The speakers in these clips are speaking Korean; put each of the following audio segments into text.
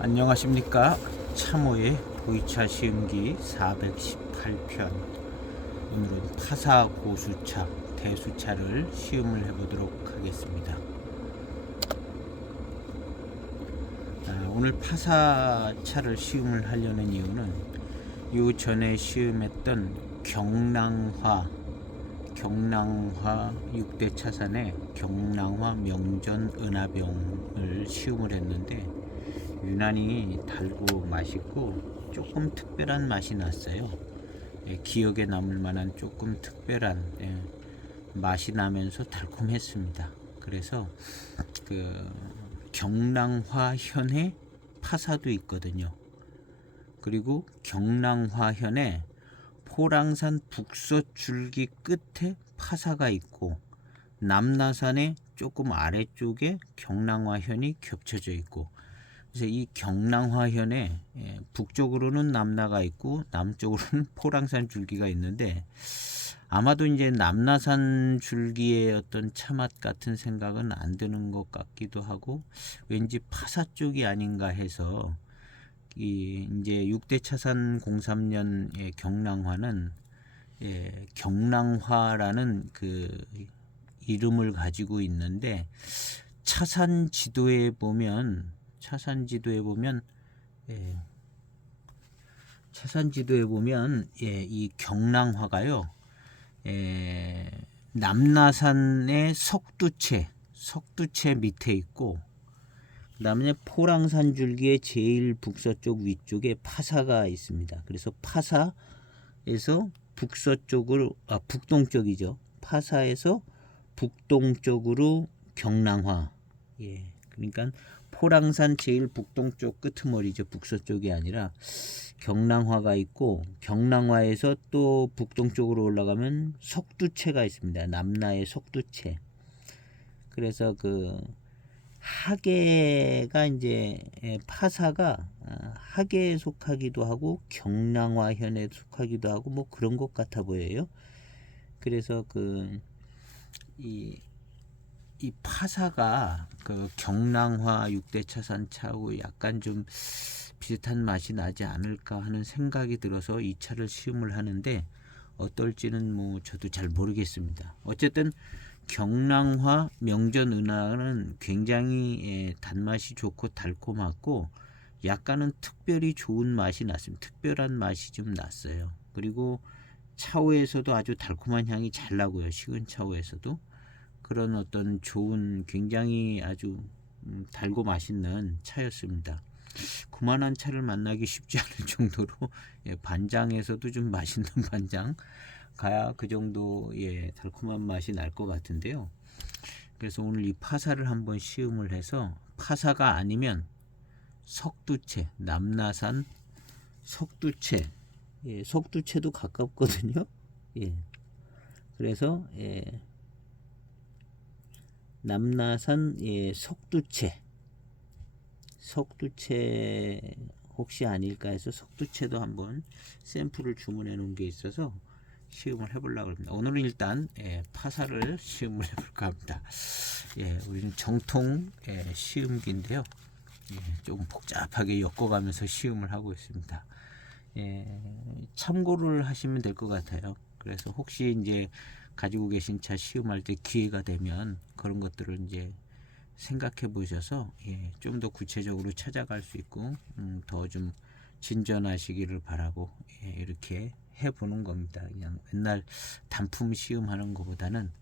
안녕하십니까. 참호의 보이차 시음기 418편. 오늘은 파사 고수차 대수차를 시음을 해보도록 하겠습니다. 오늘 파사차를 시음을 하려는 이유는 요 전에 시음했던 경낭화 6대 차산의 경낭화 명전 은하병을 시음을 했는데 유난히 달고 맛있고 조금 특별한 맛이 났어요. 기억에 남을 만한 조금 특별한 맛이 나면서 달콤했습니다. 그래서 그 경낭화현에 파사도 있거든요. 그리고 경낭화현에 포랑산 북서 줄기 끝에 파사가 있고 남나산의 조금 아래쪽에 경낭화현이 겹쳐져 있고, 그래서 이 경낭화현에 북쪽으로는 남나가 있고 남쪽으로는 포랑산 줄기가 있는데, 아마도 이제 남나산 줄기의 어떤 차맛 같은 생각은 안 드는 것 같기도 하고, 왠지 파사 쪽이 아닌가 해서 이제 6대 차산 03년의 경낭화는 경낭화라는 그 이름을 가지고 있는데, 차산 지도에 보면 이 경낭화가요, 남나산의 석두채 밑에 있고, 그다음에 포랑산 줄기의 제일 북서쪽 위쪽에 파사가 있습니다. 그래서 파사에서 북동쪽이죠. 파사에서 북동쪽으로 경낭화. 그러니까 포랑산 제일 북동쪽 끄트머리죠. 북서쪽이 아니라 경낭화가 있고, 경낭화에서 또 북동쪽으로 올라가면 석두채가 있습니다. 남나의 석두채. 그래서 그 하계가 이제 파사가 하계에 속하기도 하고 경낭화현에 속하기도 하고 뭐 그런 것 같아 보여요. 그래서 이 파사가 그 경낭화 6대 차산 차하고 약간 좀 비슷한 맛이 나지 않을까 하는 생각이 들어서 이 차를 시음을 하는데, 어떨지는 뭐 저도 잘 모르겠습니다. 어쨌든 경낭화 명전 은하는 굉장히 단맛이 좋고 달콤하고 약간은 특별히 좋은 맛이 났습니다. 특별한 맛이 좀 났어요. 그리고 차후에서도 아주 달콤한 향이 잘 나고요. 식은 차후에서도 그런 어떤 좋은, 굉장히 아주 달고 맛있는 차였습니다. 그만한 차를 만나기 쉽지 않을 정도로 반장에서도 좀 맛있는 반장 가야 그 정도 달콤한 맛이 날 것 같은데요. 그래서 오늘 이 파사를 한번 시음을 해서, 파사가 아니면 석두채, 남나산 석두채, 석두채도 가깝거든요. 그래서 남나산 석두채 혹시 아닐까 해서 석두채도 한번 샘플을 주문해 놓은 게 있어서 시음을 해보려고 합니다. 오늘은 일단 파사를 시음을 해볼까 합니다. 우리는 정통 시음기인데요. 조금 복잡하게 엮어가면서 시음을 하고 있습니다. 참고를 하시면 될 것 같아요. 그래서 혹시 이제 가지고 계신 차 시음할 때 기회가 되면 그런 것들을 이제 생각해 보셔서 좀 더 구체적으로 찾아갈 수 있고 더 좀 진전하시기를 바라고 이렇게 해보는 겁니다. 그냥 맨날 단품 시음하는 것보다는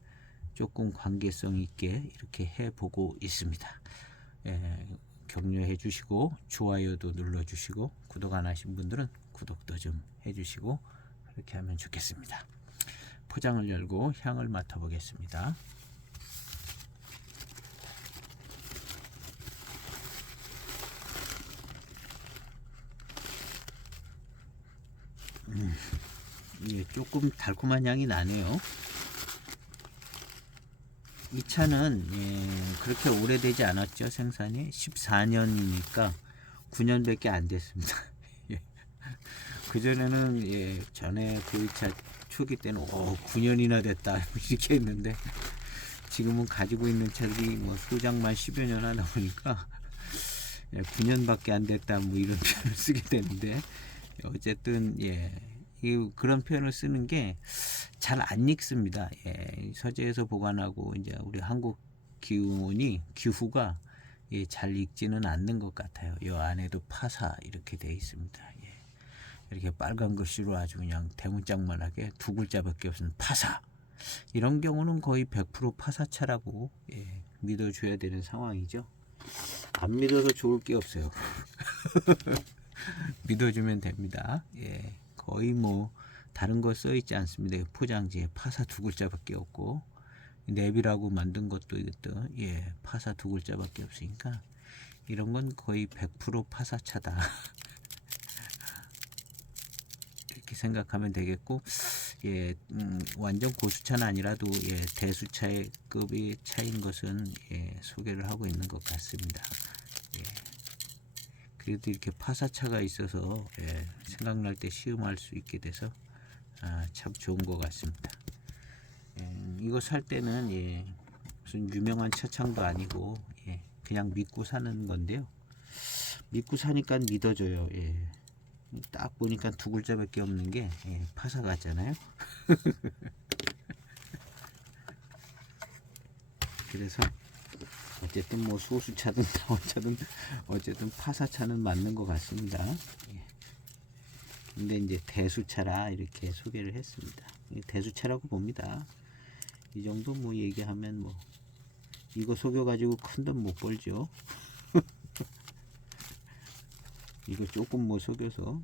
조금 관계성 있게 이렇게 해보고 있습니다. 격려해 주시고 좋아요도 눌러 주시고, 구독 안 하신 분들은 구독도 좀 해주시고, 그렇게 하면 좋겠습니다. 포장을 열고 향을 맡아보겠습니다. 조금 달콤한 향이 나네요. 이 차는 그렇게 오래되지 않았죠. 생산이 14년이니까 9년밖에 안 됐습니다. 그전에는 전에 보이차 초기 때는 9년이나 됐다 이렇게 했는데, 지금은 가지고 있는 차들이 뭐 소장만 10여 년 하다 보니까 9년밖에 안 됐다 뭐 이런 표현을 쓰게 되는데 어쨌든 그런 표현을 쓰는 게 잘 안 읽습니다. 서재에서 보관하고 이제 우리 한국 기후가 잘 읽지는 않는 것 같아요. 이 안에도 파사 이렇게 돼 있습니다. 이렇게 빨간 글씨로 아주 그냥 대문짝만하게 두 글자밖에 없는 파사. 이런 경우는 거의 100% 파사차라고 믿어줘야 되는 상황이죠. 안 믿어도 좋을 게 없어요. 믿어주면 됩니다. 거의 뭐 다른 거 써있지 않습니다. 포장지에 파사 두 글자밖에 없고 랩이라고 만든 것도 이것도 파사 두 글자밖에 없으니까 이런 건 거의 100% 파사차다. 이렇게 생각하면 되겠고 완전 고수차는 아니라도 대수차의 급이 차인 것은 소개를 하고 있는 것 같습니다. 그래도 이렇게 파사차가 있어서 생각날 때 시음할 수 있게 돼서 참 좋은 것 같습니다. 이거 살 때는 무슨 유명한 차창도 아니고 그냥 믿고 사는 건데요. 믿고 사니까 믿어져요. 딱 보니까 두 글자밖에 없는 게 파사 같잖아요. 그래서 어쨌든 뭐 소수차든 다원차든 어쨌든 파사차는 맞는 것 같습니다. 근데 이제 대수차라 이렇게 소개를 했습니다. 대수차라고 봅니다. 이 정도 뭐 얘기하면 뭐 이거 속여가지고 큰 돈 못 벌죠. 이거 조금 뭐 속여서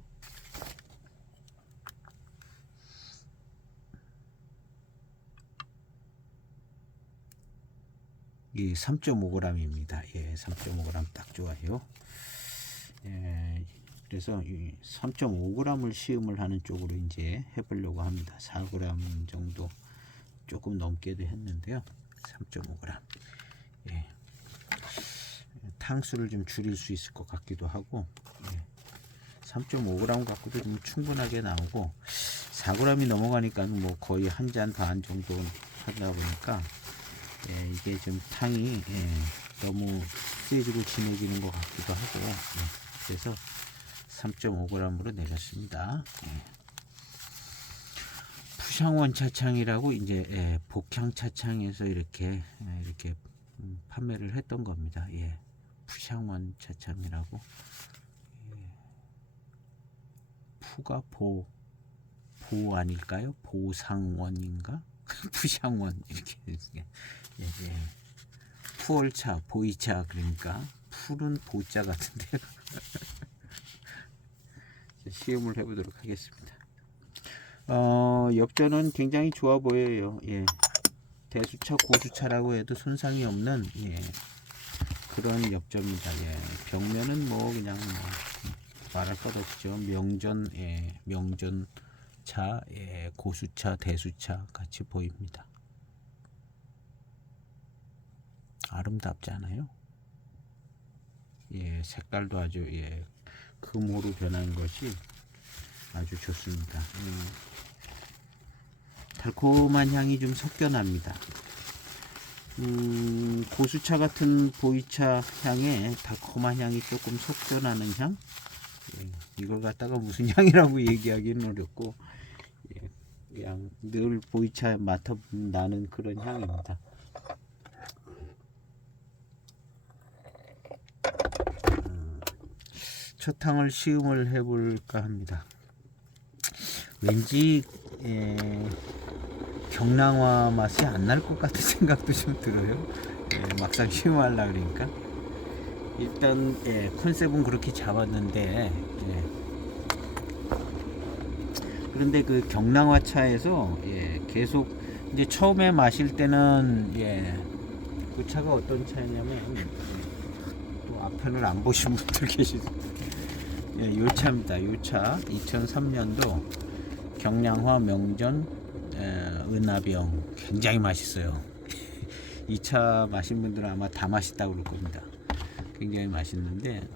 이 3.5g입니다. 3.5g 딱 좋아요. 그래서 3.5g을 시음을 하는 쪽으로 이제 해보려고 합니다. 4g 정도 조금 넘게도 했는데요. 3.5g. 탕수를 좀 줄일 수 있을 것 같기도 하고 3.5g 갖고도 좀 충분하게 나오고 4g이 넘어가니까 뭐 거의 한 잔 반 정도 하다 보니까 이게 좀 탕이 너무 세지고 진해지는 것 같기도 하고 그래서 3.5g으로 내렸습니다. 푸샹원 차창이라고 이제 복향 차창에서 이렇게 판매를 했던 겁니다. 푸샹원 차창이라고 푸가 보 아닐까요? 보상원인가? 푸샹원 이렇게 푸얼차 보이차 그러니까 풀은 보자 같은데요. 시음을 해보도록 하겠습니다. 엽전은 굉장히 좋아 보여요. 대수차 고수차라고 해도 손상이 없는 그런 엽전입니다. 벽면은 뭐 그냥 말할 것 없죠. 명전차, 고수차, 대수차 같이 보입니다. 아름답지 않아요? 색깔도 아주 금호로 변한 것이 아주 좋습니다. 달콤한 향이 좀 섞여납니다. 고수차 같은 보이차 향에 달콤한 향이 조금 섞여나는 향. 이걸 갖다가 무슨 향이라고 얘기하기는 어렵고 그냥 늘 보이차 맡아 나는 그런 향입니다. 첫 탕을 시음을 해볼까 합니다. 왠지 경량화 맛이 안 날 것 같은 생각도 좀 들어요. 막상 시음하려고 그러니까 일단 컨셉은 그렇게 잡았는데 그런데 그 경량화 차에서 계속 이제 처음에 마실 때는 그 차가 어떤 차냐면 또 앞편을 안 보신 분들 계시죠. 요 차입니다. 요 차 2003년도 경량화 명전 은하병 굉장히 맛있어요. 이 차 마신 분들은 아마 다 맛있다고 그럴 겁니다. 굉장히 맛있는데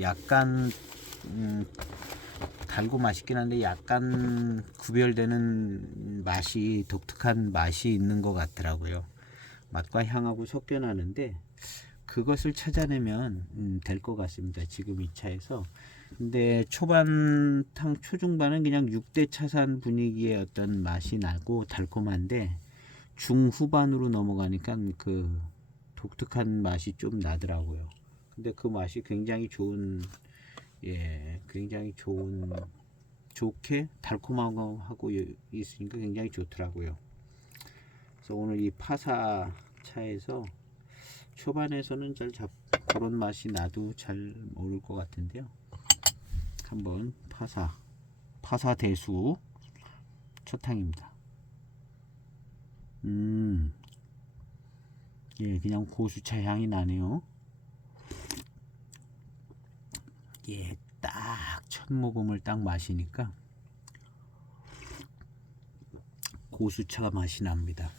약간 달고 맛있긴 한데 약간 구별되는 맛이 독특한 맛이 있는 것 같더라고요. 맛과 향하고 섞여 나는데 그것을 찾아내면 될 것 같습니다. 지금 이 차에서. 근데 초반탕 초중반은 그냥 6대 차산 분위기의 어떤 맛이 나고 달콤한데 중후반으로 넘어가니까 그 독특한 맛이 좀 나더라고요. 근데 그 맛이 굉장히 좋은, 예, 굉장히 좋은, 좋게 달콤하고 있으니까 굉장히 좋더라고요. 그래서 오늘 이 파사 차에서 초반에서는 그런 맛이 나도 잘 모를 것 같은데요. 한번 파사 대수 첫 탕입니다. 예, 그냥 고수차 향이 나네요. 예, 딱 첫 모금을 딱 마시니까 고수차 맛이 납니다.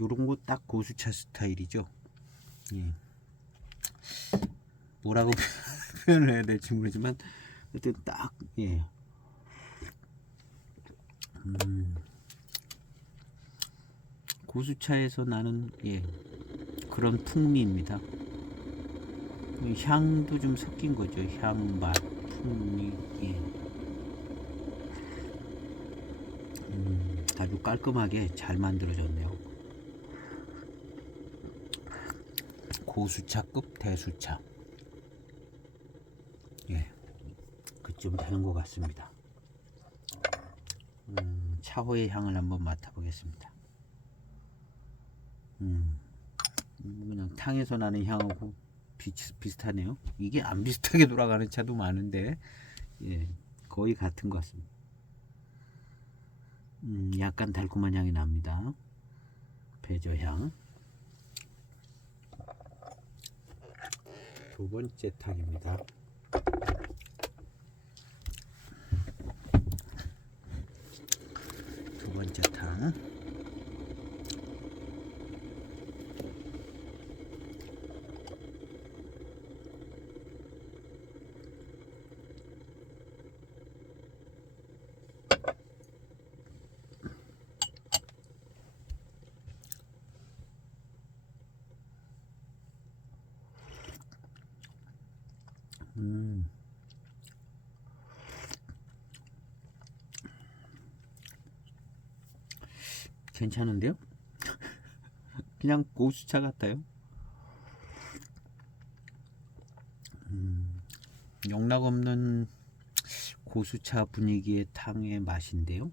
요런 거 딱 고수차 스타일이죠. 예. 뭐라고 표현을 해야 될지 모르지만 하여튼 딱, 예. 고수차에서 나는, 예, 그런 풍미입니다. 향도 좀 섞인 거죠. 향, 맛, 풍미. 예. 아주 깔끔하게 잘 만들어졌네요. 고수차급 대수차. 예, 그쯤 되는 것 같습니다. 차후의 향을 한번 맡아보겠습니다. 그냥 탕에서 나는 향하고 비슷하네요. 이게 안 비슷하게 돌아가는 차도 많은데, 예, 거의 같은 것 같습니다. 약간 달콤한 향이 납니다. 배저향. 두 번째 탕입니다. 두 번째 탕. 괜찮은데요? 그냥 고수차 같아요. 영락 없는 고수차 분위기의 탕의 맛인데요.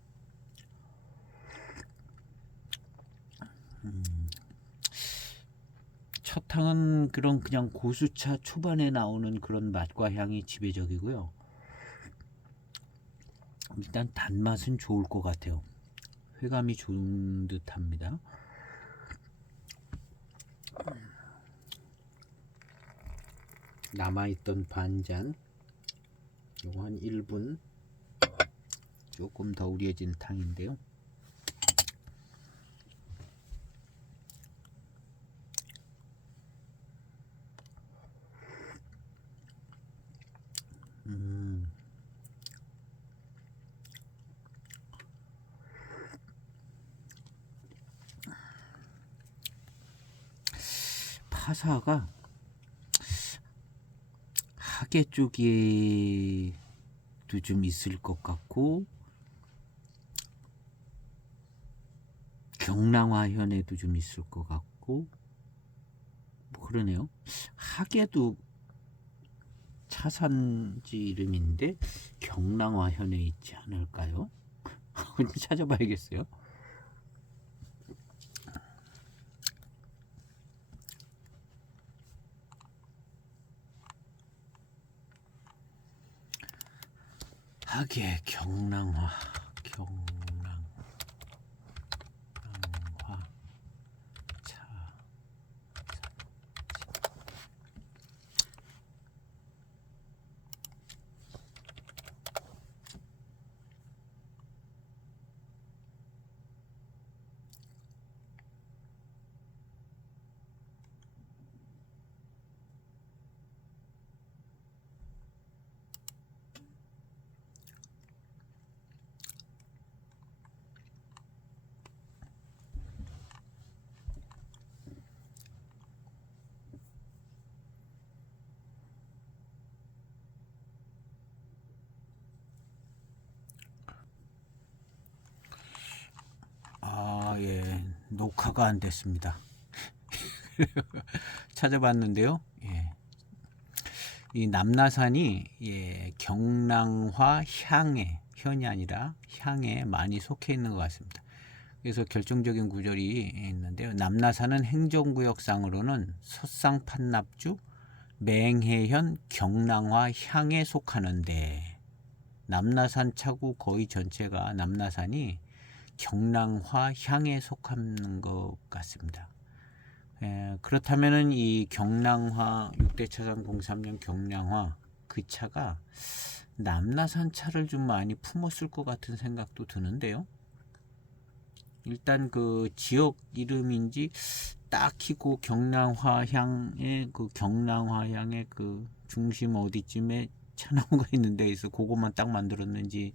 첫 탕은 그냥 고수차 초반에 나오는 그런 맛과 향이 지배적이고요. 일단 단맛은 좋을 것 같아요. 회감이 좋은 듯 합니다. 남아있던 반잔, 요거 한 1분 조금 더 우려진 탕인데요. 파사가 하계 쪽에도 좀 있을 것 같고 경랑화현에도 좀 있을 것 같고 뭐 그러네요. 하계도 차산지 이름인데 경랑화현에 있지 않을까요? 찾아봐야겠어요. 하계 경랑화 차 녹화가 안 됐습니다. 찾아봤는데요. 예. 이 남나산이 경량화 향에, 현이 아니라 향에 많이 속해 있는 것 같습니다. 그래서 결정적인 구절이 있는데요. 남나산은 행정구역상으로는 서쌍판납주, 맹해현, 경량화 향에 속하는데, 남나산 차구 거의 전체가 남나산이 경량화 향에 속하는 것 같습니다. 그렇다면은 이 경량화 6대 차선 03년 경량화 그 차가 남나산 차를 좀 많이 품었을 것 같은 생각도 드는데요. 일단 그 지역 이름인지 딱히 그 경량화향의 그 중심 어디쯤에 차나무가 있는 데 있어 그것만 딱 만들었는지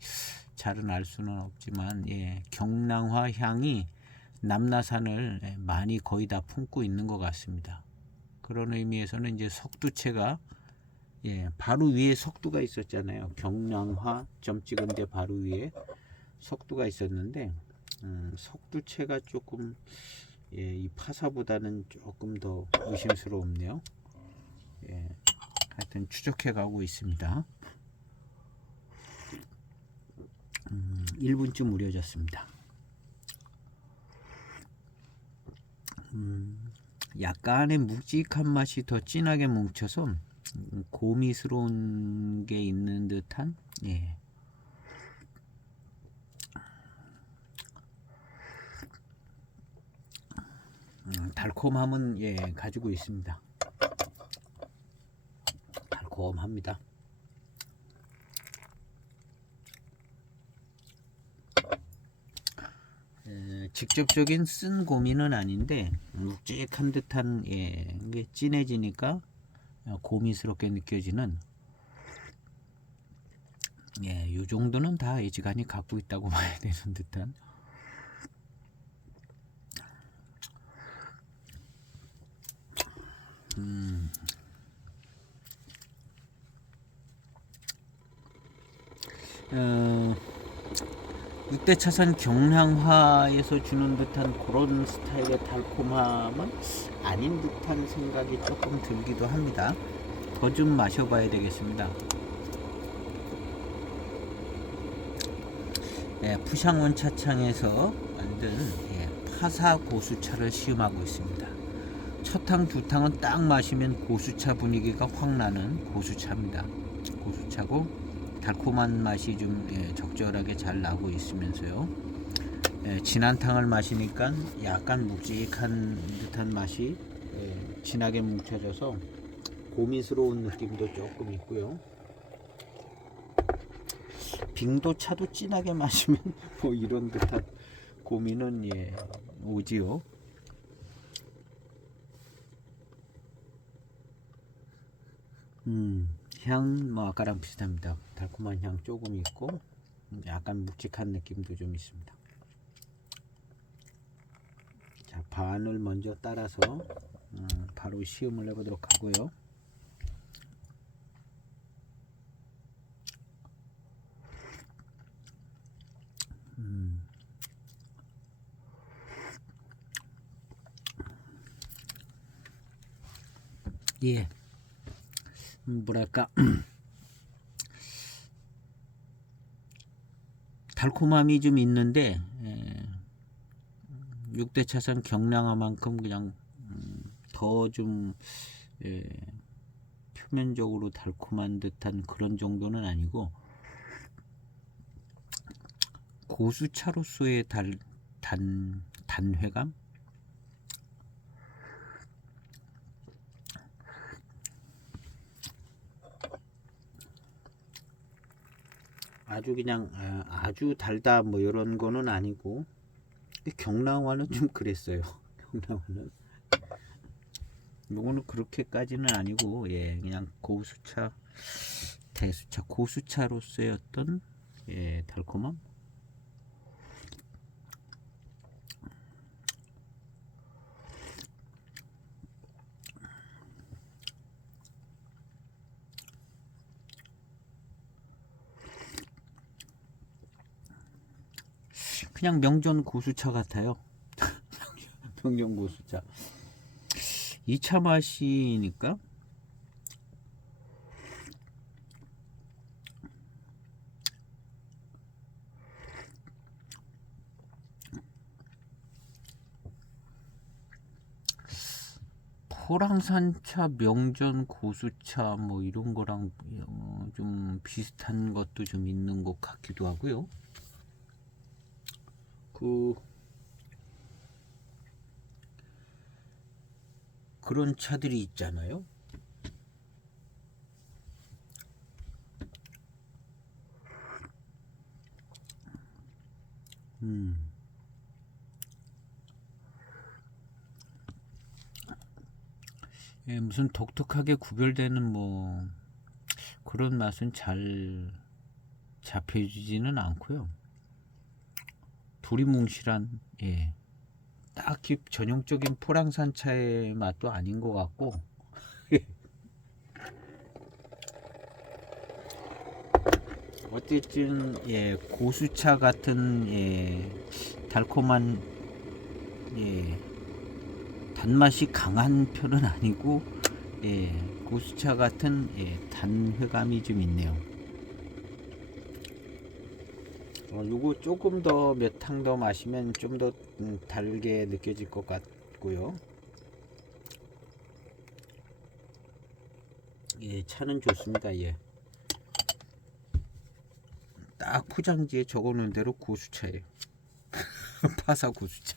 잘은 알 수는 없지만 경량화향이 남나산을 많이 거의 다 품고 있는 것 같습니다. 그런 의미에서는 이제 석두채가 바로 위에 석두가 있었잖아요. 경량화 점 찍은 데 바로 위에 석두가 있었는데 석두채가 조금 이 파사보다는 조금 더 의심스러웠네요. 하여튼 추적해 가고 있습니다. 1분쯤 우려졌습니다. 약간의 묵직한 맛이 더 진하게 뭉쳐서 고미스러운 게 있는 듯한 달콤함은 가지고 있습니다. 달콤합니다. 직접적인 쓴 고미는 아닌데 묵직한 듯한 이게 진해지니까 고미스럽게 느껴지는 요 정도는 다 애지간히 갖고 있다고 봐야 되는 듯한 어, 6대 차선 경량화에서 주는 듯한 그런 스타일의 달콤함은 아닌 듯한 생각이 조금 들기도 합니다. 더 좀 마셔봐야 되겠습니다. 푸샹원 차창에서 만든 파사 고수차를 시음하고 있습니다. 첫 탕, 두 탕은 딱 마시면 고수차 분위기가 확 나는 고수차입니다. 고수차고 달콤한 맛이 좀 적절하게 잘 나고 있으면서요. 진한 탕을 마시니까 약간 묵직한 듯한 맛이 진하게 뭉쳐져서 고미스러운 느낌도 조금 있고요. 빙도차도 진하게 마시면 뭐 이런 듯한 고민은 오지요. 향 뭐 아까랑 비슷합니다. 달콤한 향 조금 있고 약간 묵직한 느낌도 좀 있습니다. 자, 반을 먼저 따라서 바로 시음을 해보도록 하고요. 뭐랄까 달콤함이 좀 있는데 6대 차선 경량화만큼 그냥 더 좀 표면적으로 달콤한 듯한 그런 정도는 아니고 고수차로서의 단회감? 아주 그냥 아주 달다 뭐 이런 거는 아니고 경량화는 좀 그랬어요. 경량화는 이거는 그렇게까지는 아니고 그냥 고수차 대수차 고수차로서의 어떤 달콤함. 그냥 명전 고수차 같아요. 명령 고수차. 이 차 맛이니까 호랑산차, 명전 고수차 뭐 이런 거랑 좀 비슷한 것도 좀 있는 것 같기도 하고요. 그런 차들이 있잖아요. 예, 무슨 독특하게 구별되는 뭐 그런 맛은 잘 잡혀지지는 않고요. 두리뭉실한, 예, 딱히 전형적인 포랑산 차의 맛도 아닌 것 같고 어쨌든 예, 고수차 같은 예, 달콤한 예, 단맛이 강한 편은 아니고 예, 고수차 같은 예, 단회감이 좀 있네요. 요거 조금 더 몇 탕 더 마시면 좀 더 달게 느껴질 것 같고요. 예, 차는 좋습니다. 예. 딱 포장지에 적어놓은 대로 고수차예요. 파사 고수차.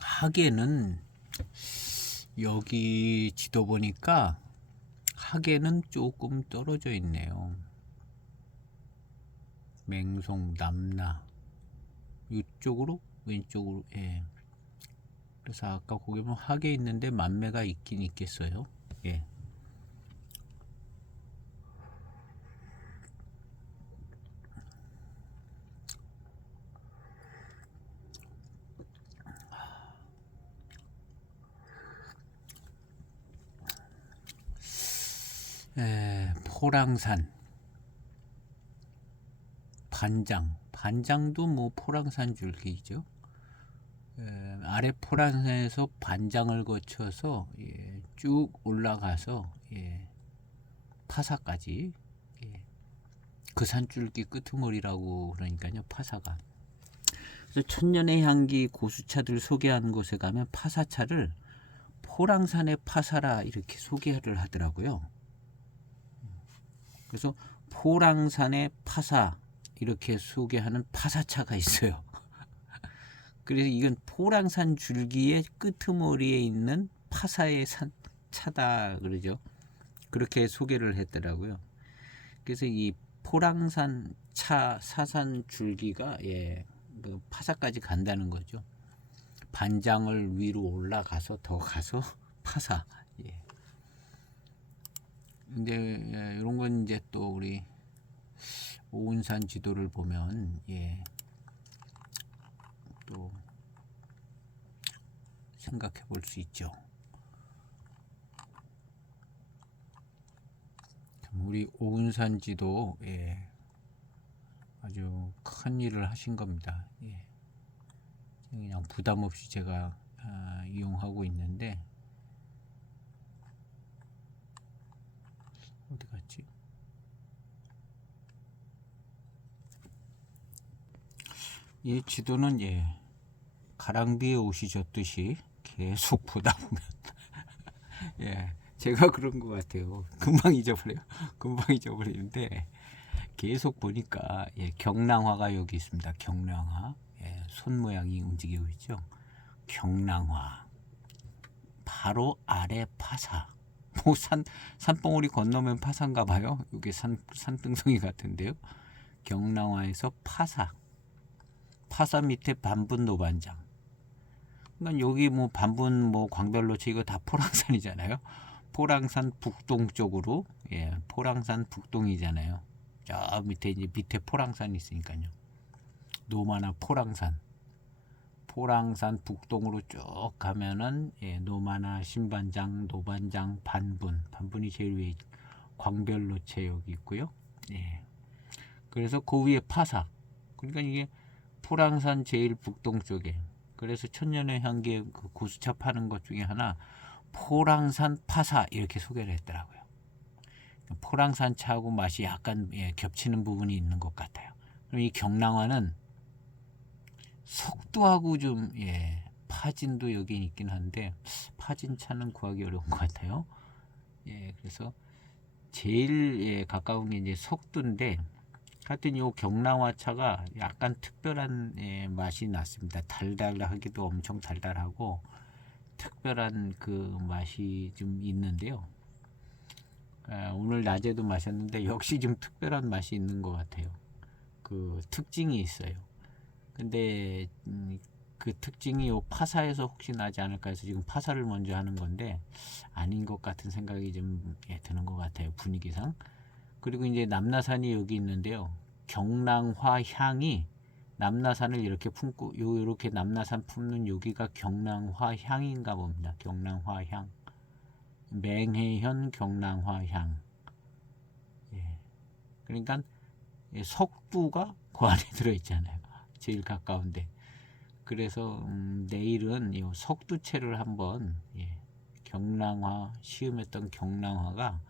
하계는 여기 지도 보니까 하계는 조금 떨어져 있네요. 맹송, 남나 이쪽으로 왼쪽으로. 예. 그래서 아까 거기 보면 하계 있는데 만매가 있긴 있겠어요. 예. 포랑산, 반장도 뭐 포랑산 줄기죠. 아래 포랑산에서 반장을 거쳐서 예, 쭉 올라가서 예, 파사까지, 예, 그 산줄기 끄트머리라고 그러니까요. 파사가. 그래서 천년의 향기 고수차들 소개하는 곳에 가면 파사차를 포랑산의 파사라 이렇게 소개를 하더라고요. 그래서 포랑산의 파사 이렇게 소개하는 파사차가 있어요. 그래서 이건 포랑산 줄기의 끄트머리에 있는 파사의 차다 그러죠. 그렇게 소개를 했더라고요. 그래서 이 포랑산 차 사산 줄기가 예, 그 파사까지 간다는 거죠. 반장을 위로 올라가서 더 가서 파사. 예. 근데 예, 이런 건 이제 또 우리 오은산 지도를 보면 예, 또 생각해 볼 수 있죠. 우리 오은산 지도 예, 아주 큰 일을 하신 겁니다. 예. 그냥 부담 없이 제가 이용하고 있는데 어디 갔지? 이 지도는 예, 가랑비에 옷이 젖듯이 계속 보다 보면 예, 제가 그런 것 같아요. 금방 잊어버려요. 금방 잊어버리는데 계속 보니까 예, 경랑화가 여기 있습니다. 경랑화. 예, 손 모양이 움직이고 있죠. 경랑화. 바로 아래 파사. 뭐 산봉우리 건너면 파사인가 봐요. 이게 산등성이 같은데요. 경랑화에서 파사. 파사 밑에 반분 노반장. 그러니까 여기 뭐 반분 뭐 광별로치 이거 다 포랑산이잖아요. 포랑산 북동 쪽으로 예, 포랑산 북동이잖아요. 저 밑에 이제 밑에 포랑산이 있으니까요. 노마나 포랑산 북동으로 쭉 가면은 노마나, 신반장, 노반장, 반분이 제일 위에 광별로체 여기 있고요. 그래서 그 위에 파사. 그러니까 이게 포랑산 제일 북동 쪽에. 그래서 천년의 향기의 그 고수차 파는 것 중에 하나 포랑산 파사 이렇게 소개를 했더라고요. 포랑산 차하고 맛이 약간 겹치는 부분이 있는 것 같아요. 그럼 이 경랑화는 속도하고 좀 파진도 여기 있긴 한데 파진 차는 구하기 어려운 것 같아요. 그래서 제일 가까운 게 이제 속도인데 하여튼 요 경랑화 차가 약간 특별한 맛이 났습니다. 달달하기도 엄청 달달하고 특별한 그 맛이 좀 있는데요. 오늘 낮에도 마셨는데 역시 좀 특별한 맛이 있는 것 같아요. 그 특징이 있어요. 근데 그 특징이 요 파사에서 혹시 나지 않을까 해서 지금 파사를 먼저 하는 건데 아닌 것 같은 생각이 좀 드는 것 같아요. 분위기상. 그리고 이제 남나산이 여기 있는데요. 경랑화 향이 남나산을 이렇게 품고 이렇게 남나산 품는 여기가 경랑화 향인가 봅니다. 경랑화 향. 맹해현 경랑화 향. 그러니까 석두가 그 안에 들어있잖아요. 제일 가까운데. 그래서 내일은 이 석두채를 한번 경랑화 시음했던 경랑화가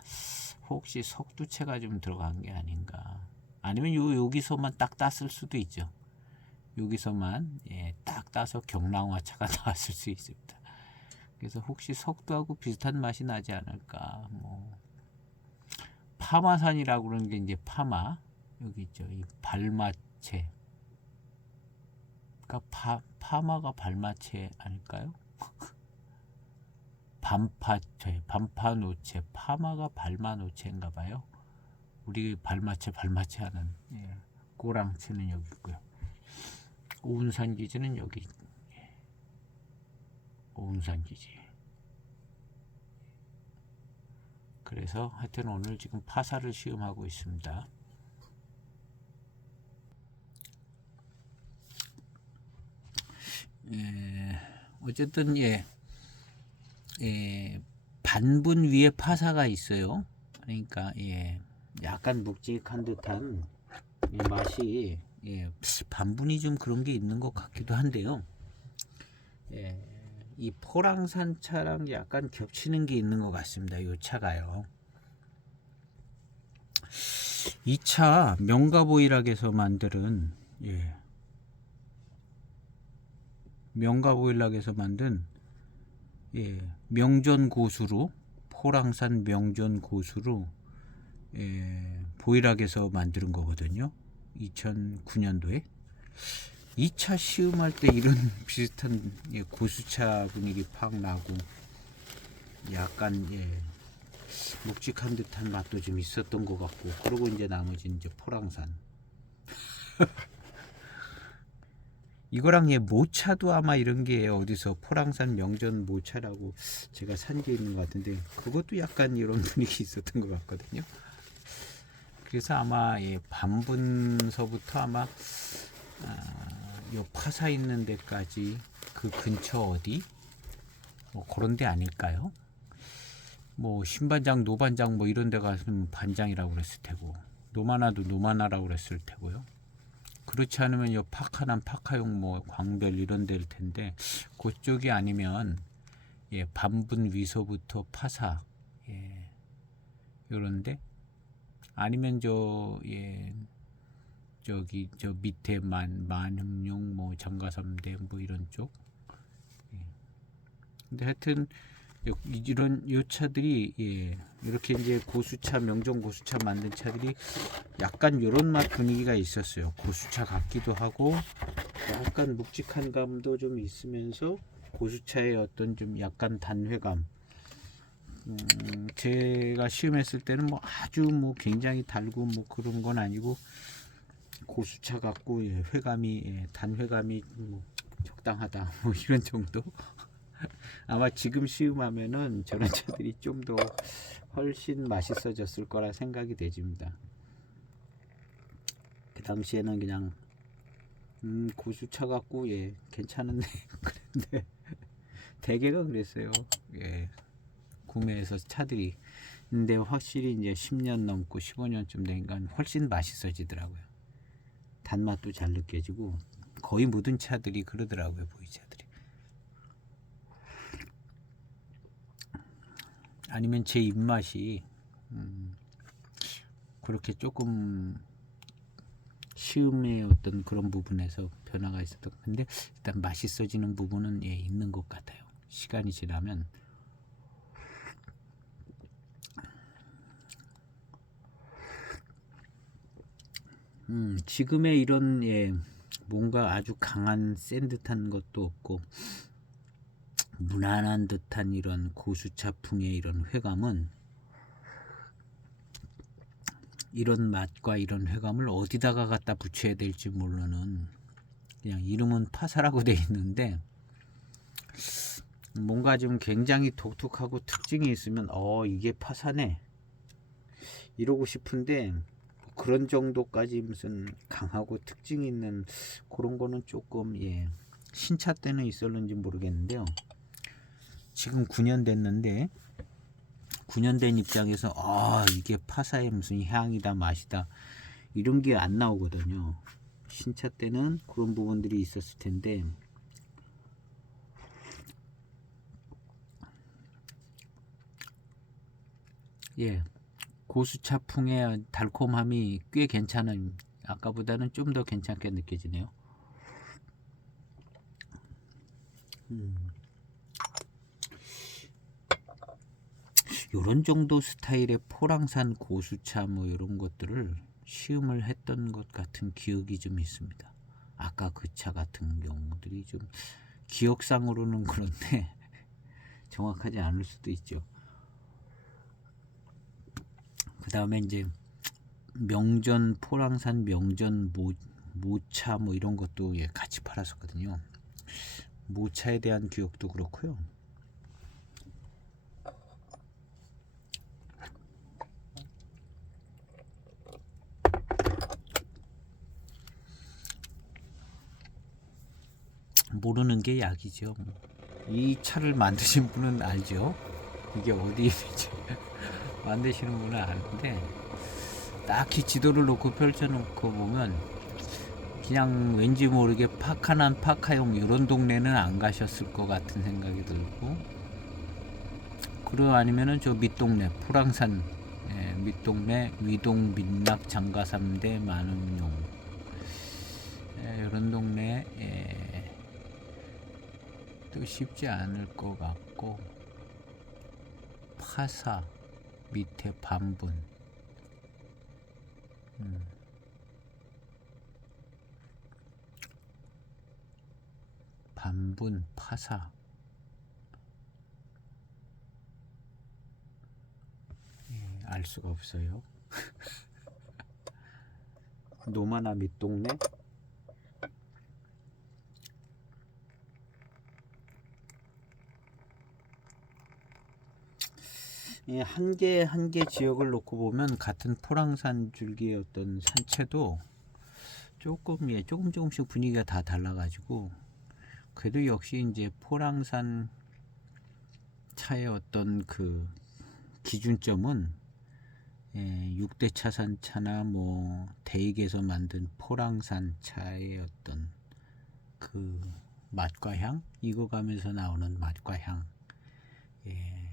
혹시 석두채가 좀 들어간 게 아닌가. 아니면 여기서만 딱 땄을 수도 있죠. 여기서만 딱 따서 경랑화차가 나왔을 수 있습니다. 그래서 혹시 석두하고 비슷한 맛이 나지 않을까. 파마산이라고 그러는 게 이제 파마 여기 있죠. 이 발마체. 그러니까 파마가 발마체 아닐까요? 반파노체, 파마가 발마노체인가 봐요. 우리 발마체 하는 꼬랑체는 여기 있고요. 오운산 기지는 여기. 오운산 기지. 그래서 하여튼 오늘 지금 파사를 시음하고 있습니다. 어쨌든 반분 위에 파사가 있어요. 그러니까 약간 묵직한 듯한 맛이 반분이 좀 그런 게 있는 것 같기도 한데요. 이 포랑산 차랑 약간 겹치는 게 있는 것 같습니다. 이 차가요. 이 차 명가보일락에서 만든 명가보일락에서 만든 명전고수로 포랑산 명전고수로 보일락에서 만든 거거든요. 2009년도에 2차 시음할 때 이런 비슷한 고수차 분위기 팍 나고 약간 묵직한 듯한 맛도 좀 있었던 것 같고, 그리고 이제 나머지는 이제 포랑산 이거랑 모차도 아마 이런 게 어디서 포랑산 명전 모차라고 제가 산 게 있는 것 같은데 그것도 약간 이런 분위기 있었던 것 같거든요. 그래서 아마 반분서부터 아마 요 파사 있는 데까지 그 근처 어디 그런 데 아닐까요? 신반장, 노반장 이런 데 가서는 반장이라고 그랬을 테고, 노마나도 노마나라고 그랬을 테고요. 그렇지 않으면 요 파카남, 파카용, 광별 이런 데일 텐데 그쪽이 아니면 반분 위서부터 파사 요런데, 아니면 저기 저 밑에 만흥룡 장가삼대 이런 쪽. 근데 하여튼 이런 요 차들이 이렇게 이제 고수차, 명종 고수차 만든 차들이 약간 요런 맛 분위기가 있었어요. 고수차 같기도 하고 약간 묵직한 감도 좀 있으면서 고수차의 어떤 좀 약간 단회감. 제가 시음했을 때는 아주 굉장히 달고 그런 건 아니고 고수차 같고 회감이 단회감이 적당하다 이런 정도. 아마 지금 시음하면은 저런 차들이 좀 더 훨씬 맛있어졌을 거라 생각이 되집니다. 그 당시에는 그냥 고수차 같고 예 괜찮은데 그런데 대개가 그랬어요. 예 구매해서 차들이. 근데 확실히 이제 10년 넘고 15년쯤 되니까 훨씬 맛있어지더라고요. 단맛도 잘 느껴지고 거의 모든 차들이 그러더라고요. 보이차들이. 아니면 제 입맛이 그렇게 조금 시음의 어떤 그런 부분에서 변화가 있었던. 근데 일단 맛있어지는 부분은 예 있는 것 같아요. 시간이 지나면. 지금의 이런 예 뭔가 아주 강한 센 듯한 것도 없고 무난한 듯한 이런 고수차풍의 이런 회감은, 이런 맛과 이런 회감을 어디다가 갖다 붙여야 될지 모르는, 그냥 이름은 파사라고 돼 있는데 뭔가 좀 굉장히 독특하고 특징이 있으면 이게 파사네 이러고 싶은데 그런 정도까지 무슨 강하고 특징이 있는 그런 거는 조금 예 신차 때는 있었는지 모르겠는데요. 지금 9년 됐는데 9년 된 입장에서 이게 파사의 무슨 향이다 맛이다 이런 게 안 나오거든요. 신차 때는 그런 부분들이 있었을 텐데 예 고수차풍의 달콤함이 꽤 괜찮은, 아까보다는 좀 더 괜찮게 느껴지네요. 요런 정도 스타일의 포랑산 고수차 뭐 이런 것들을 시음을 했던 것 같은 기억이 좀 있습니다. 아까 그 차 같은 경우들이 좀 기억상으로는 그런데 정확하지 않을 수도 있죠. 그 다음에 이제 명전 포랑산 명전 모차 뭐 이런 것도 예 같이 팔았었거든요. 모차에 대한 기억도 그렇고요. 모르는 게 약이죠. 이 차를 만드신 분은 알죠. 이게 어디 만드시는 분은 아는데 딱히 지도를 놓고 펼쳐놓고 보면 그냥 왠지 모르게 파카난 파카용 이런 동네는 안 가셨을 것 같은 생각이 들고, 그리고 아니면은 저 밑동네 포랑산 예, 밑동네 위동 민락 장가삼대 만흥용 예, 이런 동네 예, 또 쉽지 않을 것 같고, 파사 밑에 반분 반분 파사 알 수가 없어요. 노마나 밑동네 예, 한 개 한 개 지역을 놓고 보면 같은 포랑산 줄기의 어떤 산채도 조금 예 조금씩 분위기가 다 달라가지고, 그래도 역시 이제 포랑산 차의 어떤 그 기준점은 예, 6대 차산차나 뭐 대익에서 만든 포랑산 차의 어떤 그 맛과 향, 익어가면서 나오는 맛과 향, 예,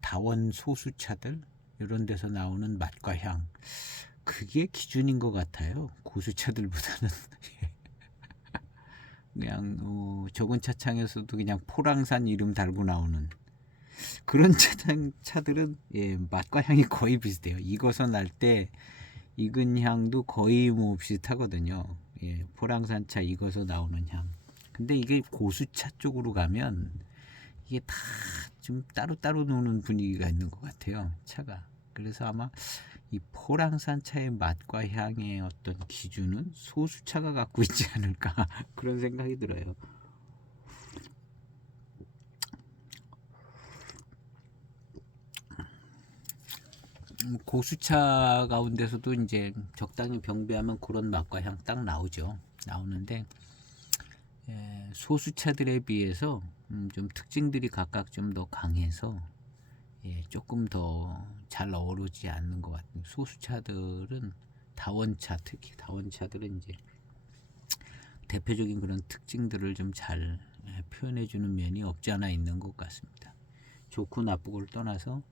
다원 소수차들 이런 데서 나오는 맛과 향, 그게 기준인 것 같아요. 고수차들보다는. 그냥 적은 차창에서도 그냥 포랑산 이름 달고 나오는 그런 차들은 예, 맛과 향이 거의 비슷해요. 익어서 날 때 익은 향도 거의 뭐 비슷하거든요. 예, 포랑산 차 익어서 나오는 향. 근데 이게 고수차 쪽으로 가면 이게 다 좀 따로따로 노는 분위기가 있는 것 같아요. 차가. 그래서 아마 이 포랑산 차의 맛과 향의 어떤 기준은 소수차가 갖고 있지 않을까 그런 생각이 들어요. 고수차 가운데서도 이제 적당히 병배하면 그런 맛과 향 딱 나오죠. 나오는데 소수차들에 비해서 좀 특징들이 각각 좀 더 강해서 조금 더 잘 어우러지지 않는 것 같아요. 소수차들은 다원차, 특히 다원차들은 이제 대표적인 그런 특징들을 좀 잘 표현해주는 면이 없지 않아 있는 것 같습니다. 좋고 나쁘고를 떠나서.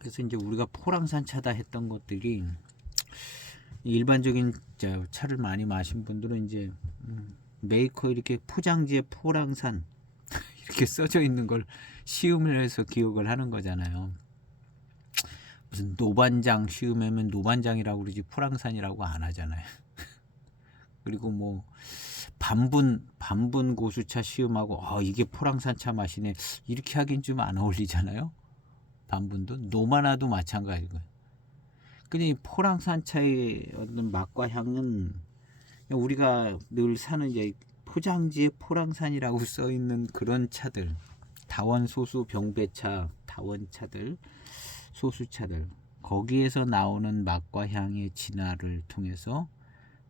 그래서 이제 우리가 포랑산차다 했던 것들이 일반적인 차를 많이 마신 분들은 이제 메이커 이렇게 포장지에 포랑산 이렇게 써져 있는 걸 시음을 해서 기억을 하는 거잖아요. 무슨 노반장 시음하면 노반장이라고 그러지 포랑산이라고 안 하잖아요. 그리고 뭐 반분 고수차 시음하고 이게 포랑산차 맛이네 이렇게 하긴 좀 안 어울리잖아요. 반분도 노마나도 마찬가지고요. 근데 포랑산차의 어떤 맛과 향은 우리가 늘 사는 이제 포장지에 포랑산이라고 써 있는 그런 차들, 다원 소수 병배차, 다원차들, 소수차들, 거기에서 나오는 맛과 향의 진화를 통해서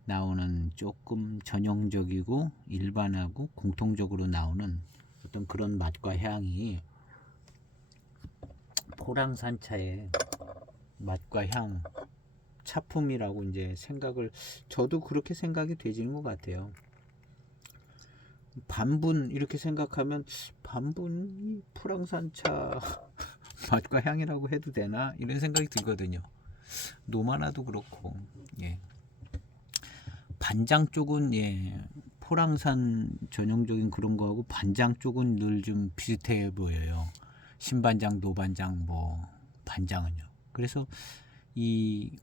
나오는 조금 전형적이고 일반하고 공통적으로 나오는 어떤 그런 맛과 향이 포랑산차의 맛과 향, 차품이라고 이제 생각을, 저도 그렇게 생각이 되지는 것 같아요. 반분 이렇게 생각하면 반분이 포랑산차 맛과 향이라고 해도 되나 이런 생각이 들거든요. 노마나도 그렇고 반장 쪽은 포랑산 전형적인 그런 거하고 반장 쪽은 늘 좀 비슷해 보여요. 신반장, 노반장, 뭐 반장은요. 그래서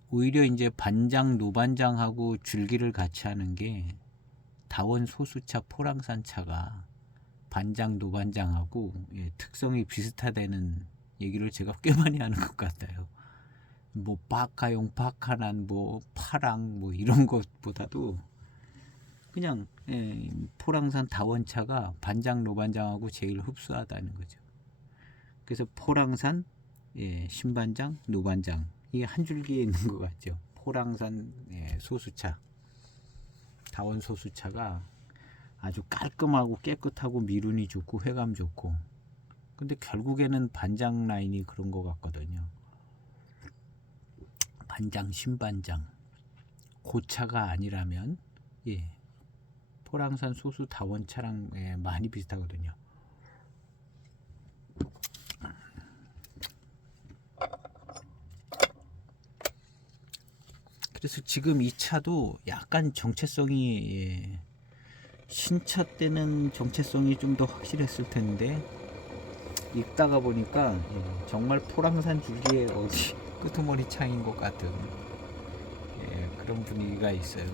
오히려 이제 반장, 노반장하고 줄기를 같이 하는 게 다원 소수차 포랑산 차가 반장, 노반장하고 특성이 비슷하다는 얘기를 제가 꽤 많이 하는 것 같아요. 뭐 바카용, 바카난, 뭐 파랑 뭐 이런 것보다도 그냥 포랑산 다원차가 반장, 노반장하고 제일 흡수하다는 거죠. 그래서 포랑산, 신반장, 노반장 이게 한 줄기에 있는 것 같죠. 포랑산 소수차, 다원 소수차가 아주 깔끔하고 깨끗하고 미륜이 좋고 회감 좋고, 근데 결국에는 반장 라인이 그런 것 같거든요. 반장, 신반장 고차가 아니라면 포랑산 소수 다원차랑 많이 비슷하거든요. 그래서 지금 이 차도 약간 정체성이 신차 때는 정체성이 좀 더 확실했을 텐데 읽다가 보니까 정말 포랑산 줄기에 어디 끄트머리 차인 것 같은 그런 분위기가 있어요.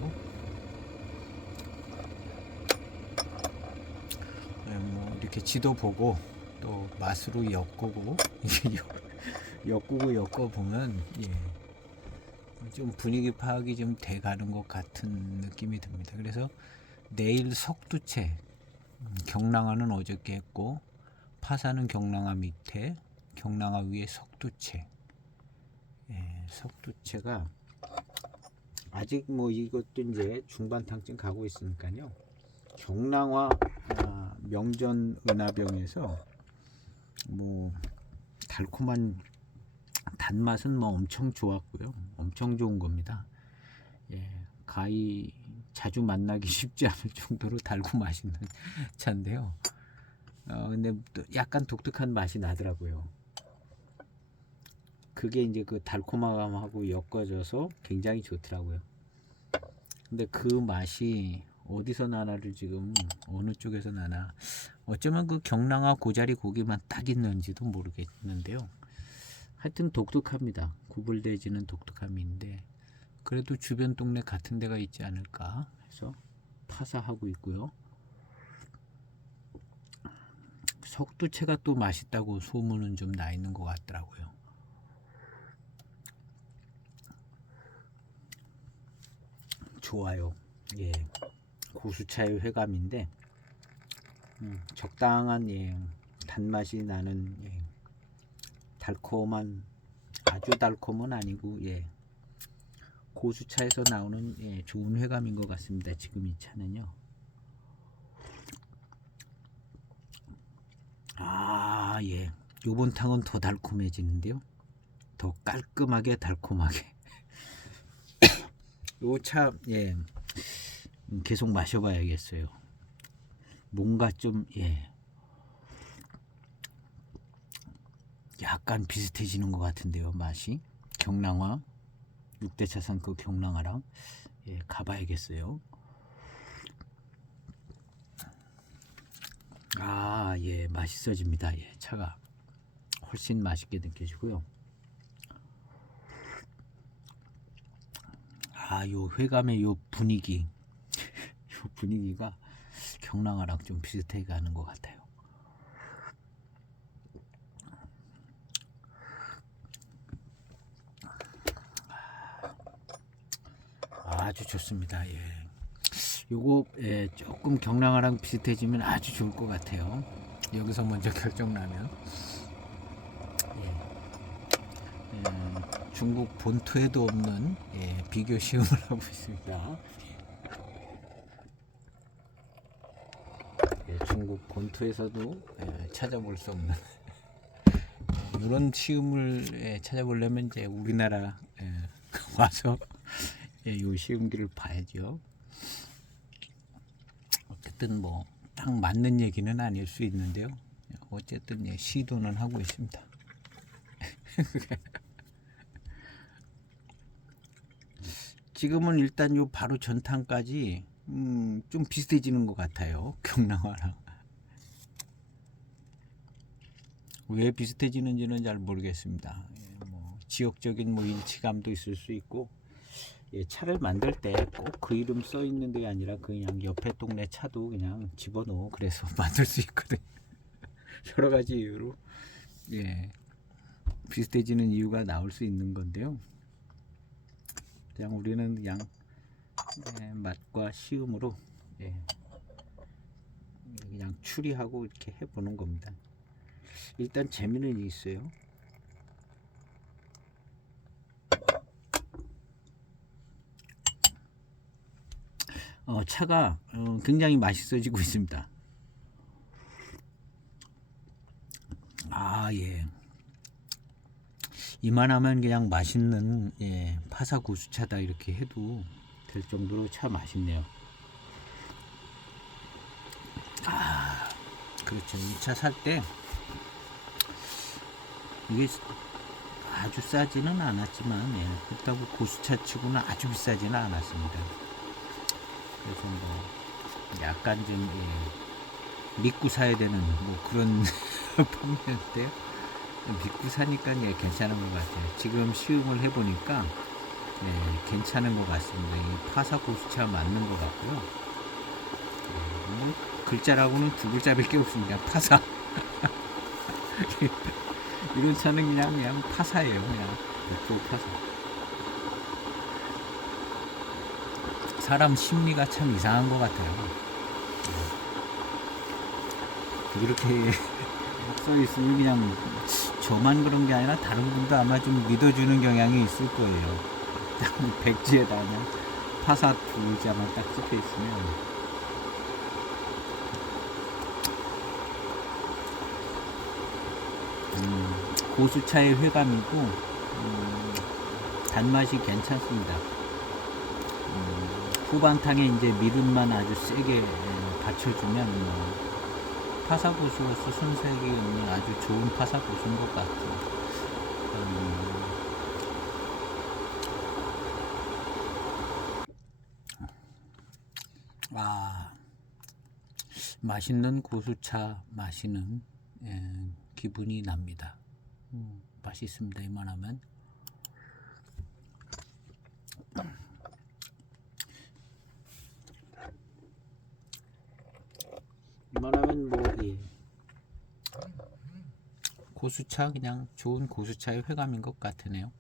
뭐 이렇게 지도 보고 또 맛으로 엮고 엮어보면 좀 분위기 파악이 좀 돼가는 것 같은 느낌이 듭니다. 그래서 내일 석두채, 경랑화는 어저께 했고 파사는 경랑화 밑에, 경랑화 위에 석두채. 석두채가 아직 뭐 이것도 이제 중반탕쯤 가고 있으니까요. 경랑화 명전 은하병에서 뭐 달콤한 단맛은 뭐 엄청 좋았고요. 엄청 좋은 겁니다. 가히 자주 만나기 쉽지 않을 정도로 달고 맛있는 차인데요. 근데 또 약간 독특한 맛이 나더라고요. 그게 이제 그 달콤함하고 엮어져서 굉장히 좋더라고요. 근데 그 맛이 어디서 나나를 지금 어느 쪽에서 나나, 어쩌면 그 경랑화 고자리 고기만 딱 있는지도 모르겠는데요. 하여튼 독특합니다. 구불대지는 독특함인데 그래도 주변 동네 같은 데가 있지 않을까 해서 파사하고 있고요. 석두채가 또 맛있다고 소문은 좀 나 있는 것 같더라고요. 좋아요. 고수차의 회감인데 적당한 단맛이 나는 달콤한, 아주 달콤은 아니고 고수차에서 나오는 좋은 회감인 것 같습니다. 지금 이 차는요. 아, 예. 요번 탕은 더 달콤해지는데요. 더 깔끔하게 달콤하게. 요 차, 예. 계속 마셔봐야겠어요. 뭔가 좀, 예. 약간 비슷해지는 것 같은데요. 맛이. 경랑화. 6대 차선 그 경랑화랑. 예, 가봐야겠어요. 아, 예. 맛있어집니다. 예. 차가. 훨씬 맛있게 느껴지고요. 아, 요 회감의 요 분위기. 요 분위기가 경랑화랑 좀 비슷해 가는 것 같아요. 아주 좋습니다. 예. 요거 조금 경랑화랑 비슷해지면 아주 좋을 것 같아요. 여기서 먼저 결정나면 중국 본토에도 없는 비교 시험을 하고 있습니다. 중국 본토에서도 찾아볼 수 없는 이런 시험을 찾아보려면 이제 우리나라 와서 요 시험기를 봐야죠. 어쨌든 뭐 딱 맞는 얘기는 아닐 수 있는데요. 어쨌든 시도는 하고 있습니다. 지금은 일단 요 바로 전탕까지 좀 비슷해지는 것 같아요. 경랑화랑. 왜 비슷해지는지는 잘 모르겠습니다. 뭐 지역적인 뭐 일치감도 있을 수 있고, 차를 만들 때 꼭 그 이름 써 있는 게 아니라 그냥 옆에 동네 차도 그냥 집어넣어 그래서 만들 수 있거든. 여러 가지 이유로 비슷해지는 이유가 나올 수 있는 건데요. 그냥 우리는 그냥 맛과 시음으로 그냥 추리하고 이렇게 해보는 겁니다. 일단 재미는 있어요. 차가 굉장히 맛있어지고 있습니다. 아, 예. 이만하면 그냥 맛있는 파사 고수차다 이렇게 해도 될 정도로 차 맛있네요. 아, 그렇죠. 이 차 살 때 이게 아주 싸지는 않았지만 그렇다고 고수차 치고는 아주 비싸지는 않았습니다. 그래서 뭐 약간 좀 믿고 사야 되는 뭐 그런 판매인데요. 믿고 사니까 괜찮은 것 같아요. 지금 시음을 해보니까 괜찮은 것 같습니다. 이 파사 고수차 맞는 것 같고요. 글자라고는 두 글자밖에 없습니다. 파사. 이런 차는 그냥 파사예요. 그냥 100% 파사. 사람 심리가 참 이상한 것 같아요. 그렇게 써 있으면 그냥 저만 그런 게 아니라 다른 분도 아마 좀 믿어주는 경향이 있을 거예요. 백지에다 그냥 파사 두 글자만 딱 찍혀 있으면. 고수차의 회감이고 단맛이 괜찮습니다. 후반탕에 이제 미름만 아주 세게 받쳐주면 파사고수로서 손색이 없는 아주 좋은 파사고수인 것 같아요. 맛있는 고수차 마시는 기분이 납니다. 맛있습니다. 이만하면. 이만하면 뭐 고수차 그냥 좋은 고수차의 회감인 것 같으네요.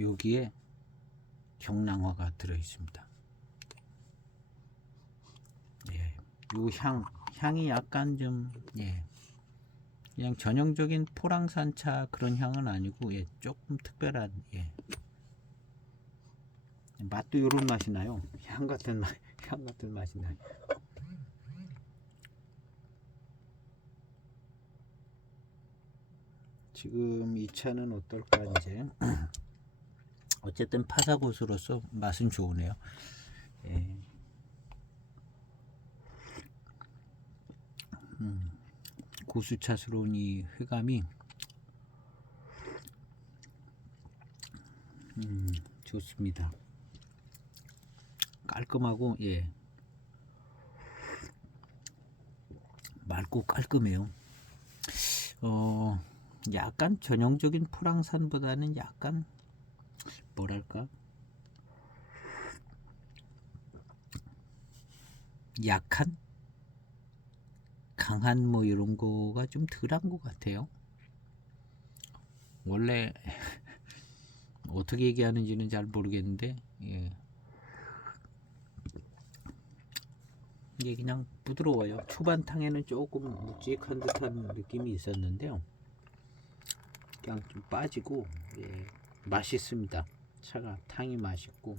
여기에 경량화가 들어 있습니다. 예, 요 향이 약간 좀 그냥 전형적인 포랑산차 그런 향은 아니고 조금 특별한 맛도 이런 맛이 나요. 향 같은 맛이 나요. 지금 이 차는 어떨까 이제 어쨌든 파사고수로서 맛은 좋으네요. 고수차스러운 이 회감이 좋습니다. 깔끔하고 맑고 깔끔해요. 약간 전형적인 프랑산보다는 약간 뭐랄까 약한 강한 뭐 이런 거가 좀 덜한 것 같아요. 원래 어떻게 얘기하는지는 잘 모르겠는데 이게 그냥 부드러워요. 초반탕에는 조금 묵직한 듯한 느낌이 있었는데요. 그냥 좀 빠지고 맛있습니다. 차가 탕이 맛있고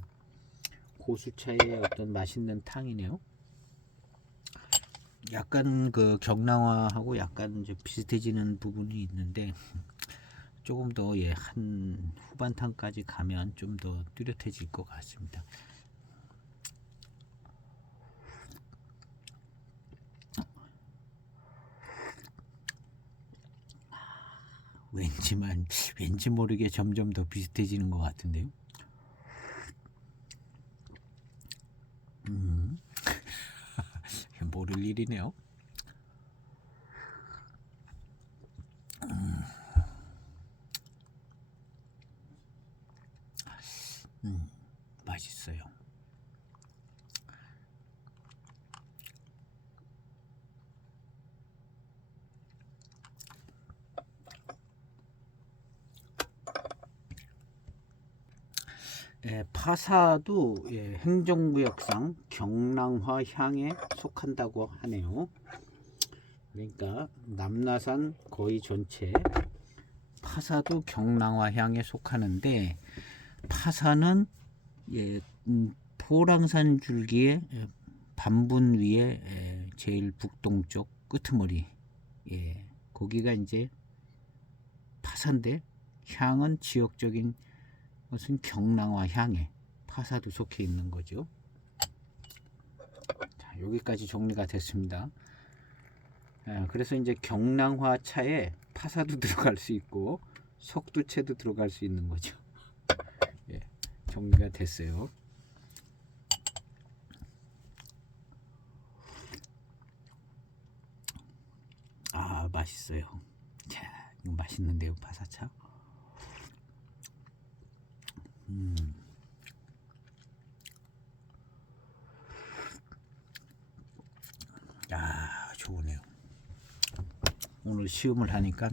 고수차의 어떤 맛있는 탕이네요. 약간 그 경량화하고 약간 이제 비슷해지는 부분이 있는데 조금 더 한 후반탕까지 가면 좀 더 뚜렷해질 것 같습니다. 왠지 모르게 점점 더 비슷해지는 것 같은데요. 모를 일이네요. 맛있어요. 파사도 행정구역상 경량화 향에 속한다고 하네요. 그러니까 남나산 거의 전체 파사도 경량화 향에 속하는데 파사는 포랑산 줄기의 반분 위에 제일 북동쪽 끄트머리 거기가 이제 파사인데 향은 지역적인 것은 경량화 향에 파사도 속해 있는 거죠. 자, 여기까지 정리가 됐습니다. 그래서 이제 경량화 차에 파사도 들어갈 수 있고 석두채도 들어갈 수 있는 거죠. 정리가 됐어요. 맛있어요. 자, 이거 맛있는데요, 파사차. 좋으네요. 오늘 시음을 하니까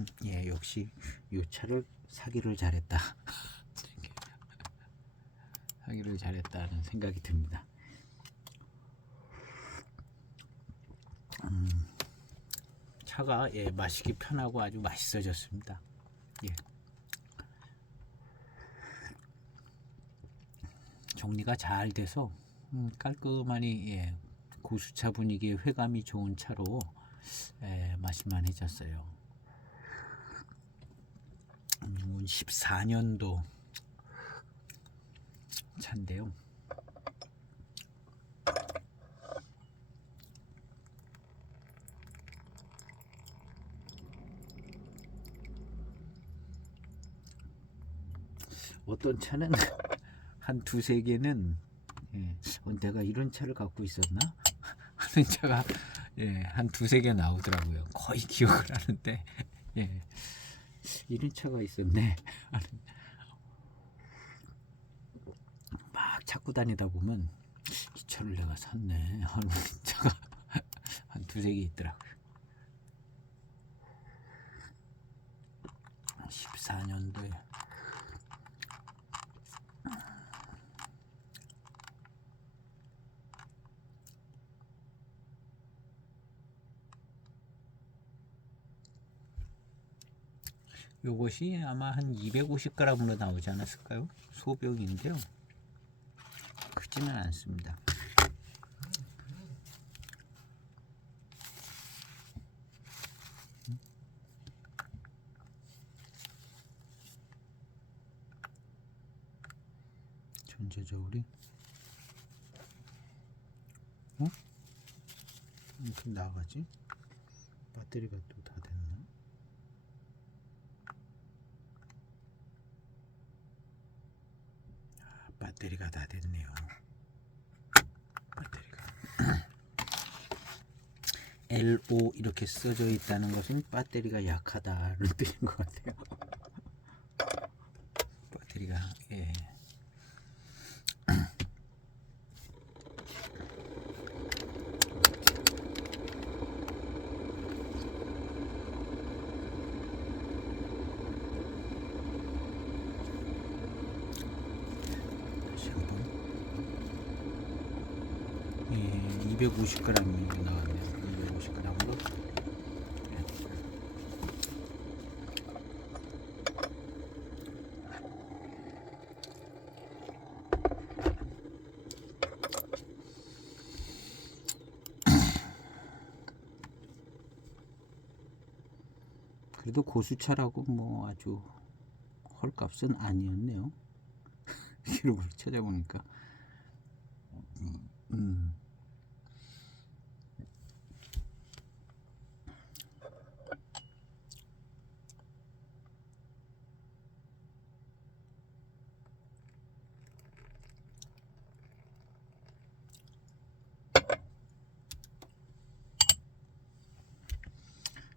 역시 이 차를 사기를 잘했다. 사기를 잘했다는 생각이 듭니다. 차가 마시기 편하고 아주 맛있어졌습니다. 정리가 잘 돼서 깔끔하니 고수차 분위기의 회감이 좋은 차로 마실만해졌어요. 14년도 차인데요. 어떤 차는 한 두세 개는 내가 이런 차를 갖고 있었나 하는 차가 한 두세 개 나오더라고요. 거의 기억을 하는데 이런 차가 있었네 막 찾고 다니다 보면 이 차를 내가 샀네 하는 차가 한 두세 개 있더라고요. 14년도에 요것이 아마 한 250g으로 나오지 않았을까요? 소병인데요. 크지는 않습니다. 전체적으로 이렇게 나가지? 배터리가 또 다 됐나? 배터리가 다 됐네요. 배터리가 LO 이렇게 써져 있다는 것은 배터리가 약하다는 뜻인 것 같아요. 배터리가 예. 다시 한번 250g이 나왔네요. 250g으로 그래도 고수차라고 뭐 아주 헐값은 아니었네요. 기록을 찾아보니까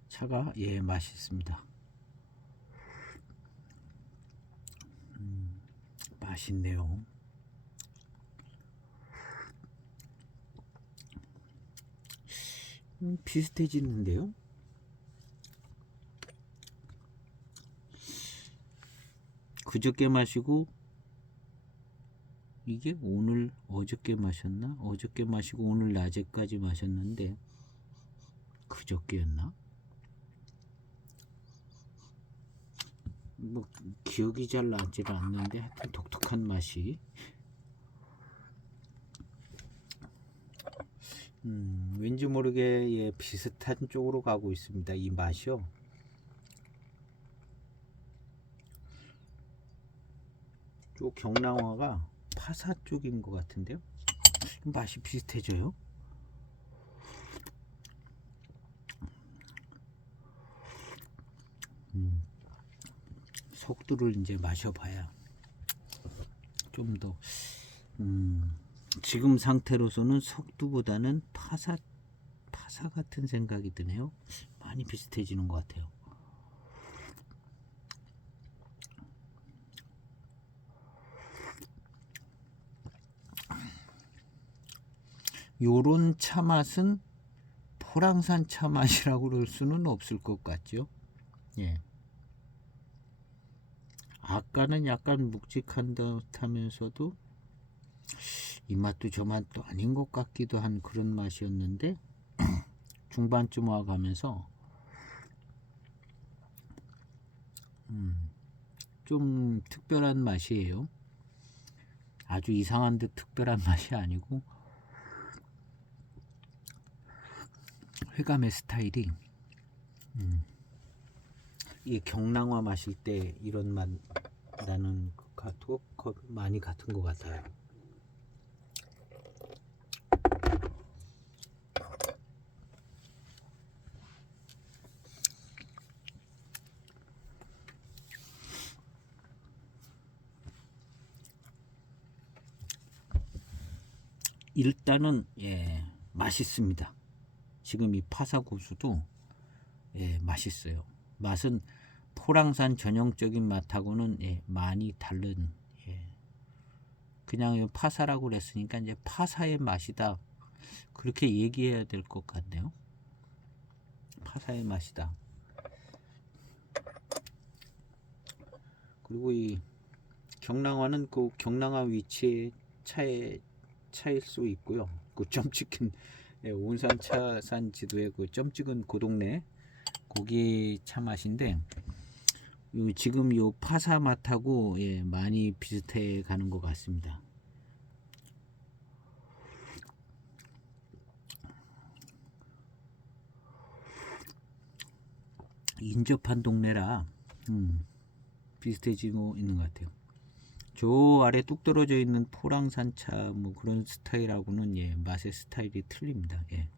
차가 예 맛있습니다. 맛있네요. 비슷해지는데요. 그저께 마시고 이게 오늘 어저께 마셨나? 어저께 마시고 오늘 낮에까지 마셨는데 그저께였나? 뭐 기억이 잘 나질 않는데 하여튼 독특한 맛이 왠지 모르게 예, 비슷한 쪽으로 가고 있습니다. 이 맛이요. 쪽 경남화가 파사 쪽인 것 같은데요. 맛이 비슷해져요. 속두를 이제 마셔봐야 좀 더 지금 상태로서는 속두보다는 파사 같은 생각이 드네요. 많이 비슷해지는 것 같아요. 요런 차 맛은 포랑산 차 맛이라고 그럴 수는 없을 것 같죠. 예. 아까는 약간 묵직한 듯하면서도 이 맛도 저 맛도 아닌 것 같기도 한 그런 맛이었는데 중반쯤 와가면서 좀 특별한 맛이에요. 아주 이상한 듯 특별한 맛이 아니고 회감의 스타일이 이 경랑화 마실 때 이런 맛 나는 많이 같은 것 같아요. 일단은 예, 맛있습니다. 지금 이 파사고수도 예, 맛있어요. 맛은 포랑산 전형적인 맛하고는 예, 많이 다른 예, 그냥 파사라고 그랬으니까 이제 파사의 맛이다 그렇게 얘기해야 될 것 같네요. 파사의 맛이다. 그리고 이 경랑화는 그 경랑화 위치에 차일 수 있고요. 그 점 찍힌 예, 온산 차산 지도에 그 점 찍은 그 동네 고기 차 맛인데 지금 요 파사 맛하고 예, 많이 비슷해 가는 것 같습니다. 인접한 동네라 비슷해지고 있는 것 같아요. 저 아래 뚝 떨어져 있는 포랑산차 뭐 그런 스타일하고는 예, 맛의 스타일이 틀립니다. 예.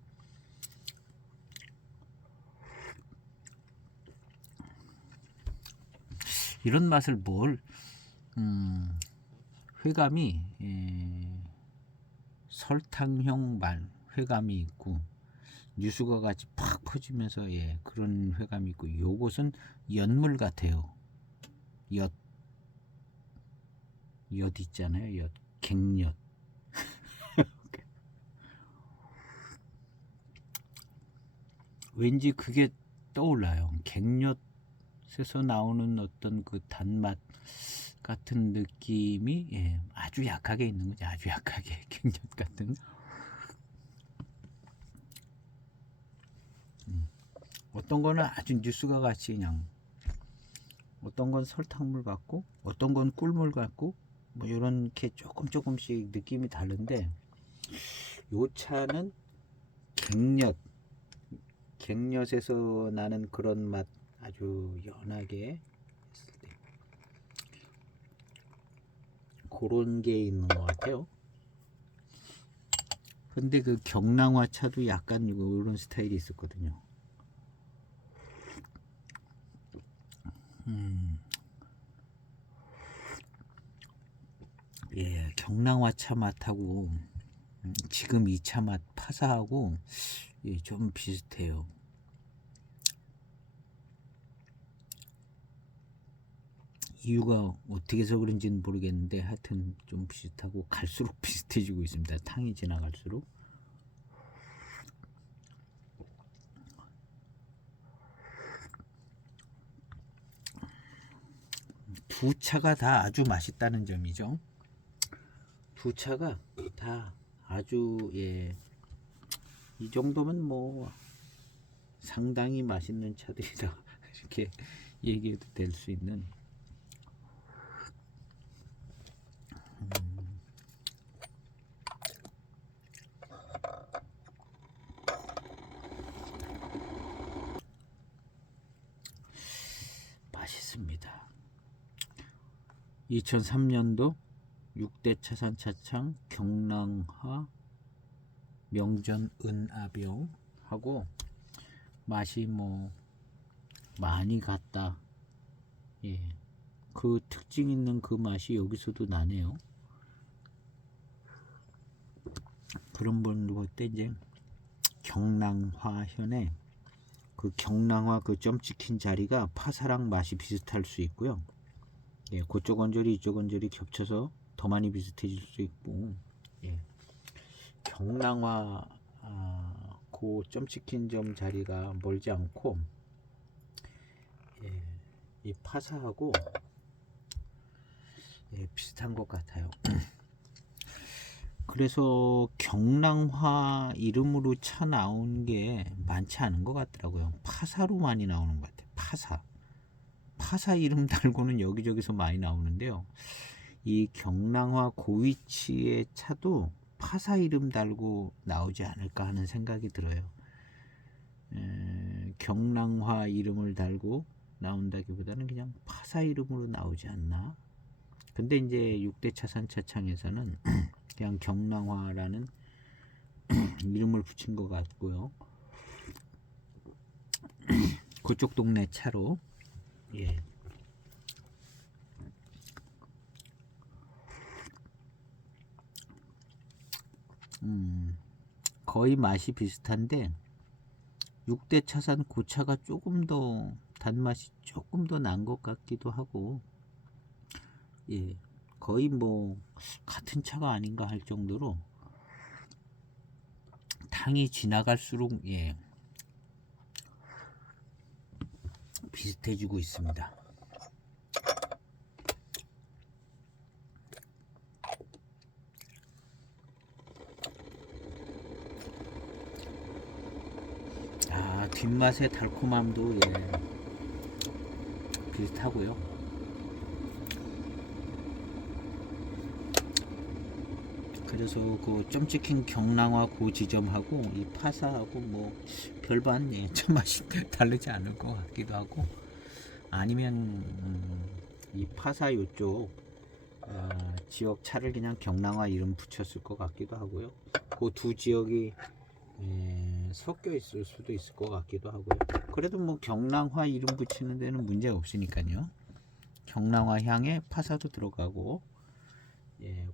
이런 맛을 회감이 설탕형 회감이 있고 유수가 같이 팍 퍼지면서 예, 그런 회감이 있고 요것은 엿물 같아요. 엿 있잖아요. 엿 갱엿. 왠지 그게 떠올라요. 갱엿에서 나오는 어떤 그 단맛 같은 느낌이 예, 아주 약하게 있는 거죠. 아주 약하게 갱엿 같은. 어떤 거는 아주 뉴스가 같이 그냥 어떤 건 설탕물 같고 어떤 건 꿀물 같고 뭐 이렇게 조금씩 느낌이 다른데 요 차는 갱엿에서 나는 그런 맛 아주 연하게 했을 때 그런 게 있는 것 같아요. 근데 그 경랑화 차도 약간 이런 스타일이 있었거든요. 예, 경랑화차 맛하고 지금 이 차 맛 파사하고 예, 좀 비슷해요. 이유가 어떻게 해서 그런지는 모르겠는데 하여튼 좀 비슷하고 갈수록 비슷해지고 있습니다. 탕이 지나갈수록. 두 차가 다 아주 맛있다는 점이죠. 두 차가 다 아주 예, 이 정도면 뭐 상당히 맛있는 차들이다 이렇게 얘기해도 될 수 있는 맛있습니다. 2003년도 6대 차산 차창 경랑화 명전 은아병 하고 맛이 뭐 많이 같다. 예, 그 특징 있는 그 맛이 여기서도 나네요. 그런 분들 볼 때 이제 경랑화현에 그 경랑화 그 점 찍힌 자리가 파사랑 맛이 비슷할 수 있고요. 예, 그쪽 언저리 이쪽 언저리 겹쳐서 더 많이 비슷해질 수 있고 예, 경랑화 그 점 찍힌 점 자리가 멀지 않고 예, 이 파사하고 예, 비슷한 것 같아요. 그래서 경랑화 이름으로 차 나온 게 많지 않은 것 같더라고요. 파사로 많이 나오는 것 같아요. 파사 이름 달고는 여기저기서 많이 나오는데요. 이 경랑화 고위치의 차도 파사 이름 달고 나오지 않을까 하는 생각이 들어요. 경랑화 이름을 달고 나온다기보다는 그냥 파사 이름으로 나오지 않나. 근데 이제 6대 차산 차창에서는 그냥 경랑화라는 이름을 붙인 것 같고요. 그쪽 동네 차로 예. 거의 맛이 비슷한데 6대 차산 고차가 조금 더 단맛이 조금 더 난 것 같기도 하고 예, 거의 뭐 같은 차가 아닌가 할 정도로 탕이 지나갈수록 예, 비슷해지고 있습니다. 뒷맛의 달콤함도 예, 비슷하고요. 그래서 그 점 찍힌 경랑화 그 지점하고 이 파사하고 뭐 별반 좀 맛이 다르지 않을 것 같기도 하고, 아니면 이 파사 요쪽 지역 차를 그냥 경랑화 이름 붙였을 것 같기도 하고요. 그 두 지역이 섞여 있을 수도 있을 것 같기도 하고요. 그래도 뭐 경랑화 이름 붙이는 데는 문제 없으니까요. 경랑화 향에 파사도 들어가고,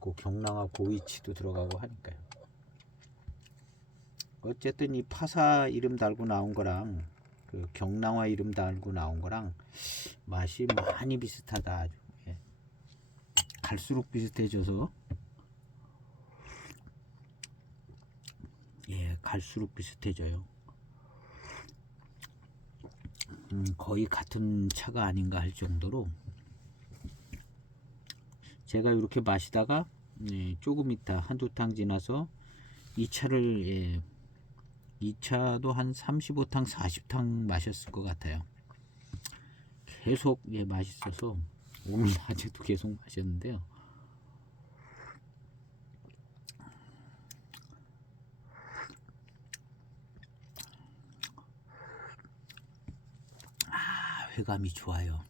그 경랑화 고위치도 들어가고 하니까요. 어쨌든 이 파사 이름 달고 나온 거랑 그 경랑화 이름 달고 나온 거랑 맛이 많이 비슷하다. 아주. 갈수록 비슷해져서 갈수록 비슷해져요. 거의 같은 차가 아닌가 할 정도로, 제가 이렇게 마시다가 조금 있다 한두 탕 지나서 이 차를 이 차도 한 35탕 40탕 마셨을 것 같아요. 계속 맛있어서 오늘 낮에도 계속 마셨는데요. 회감이 좋아요.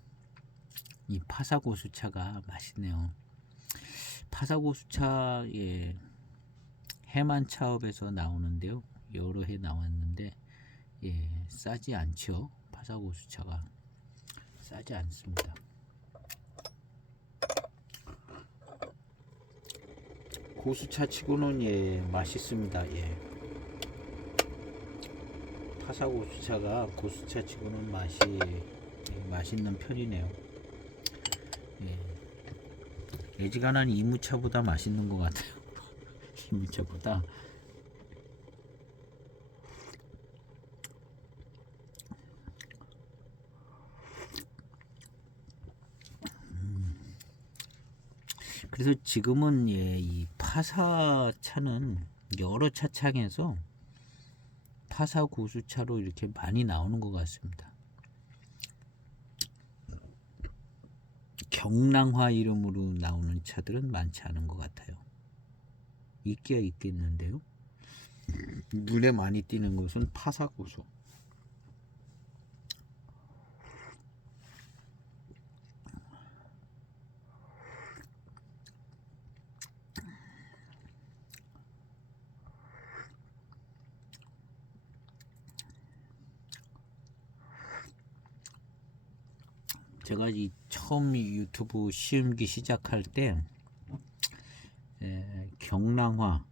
이 파사고수차가 맛있네요. 파사고수차 해만차업에서 나오는데요. 여러 해 나왔는데 싸지 않죠. 파사고수차가 싸지 않습니다. 고수차 치고는 맛있습니다. 파사고수차가 고수차 치고는 맛있는 편이네요. 애지간한 이무차보다 맛있는 것 같아요. 이무차보다. 그래서 지금은 이 파사차는 여러 차창에서 파사 고수차로 이렇게 많이 나오는 것 같습니다. 경랑화 이름으로 나오는 차들은 많지 않은 것 같아요. 있기야 있겠는데요. 눈에 많이 띄는 것은 파사 고수. 제가 처음 유튜브 시음기 시작할 때 경랑화가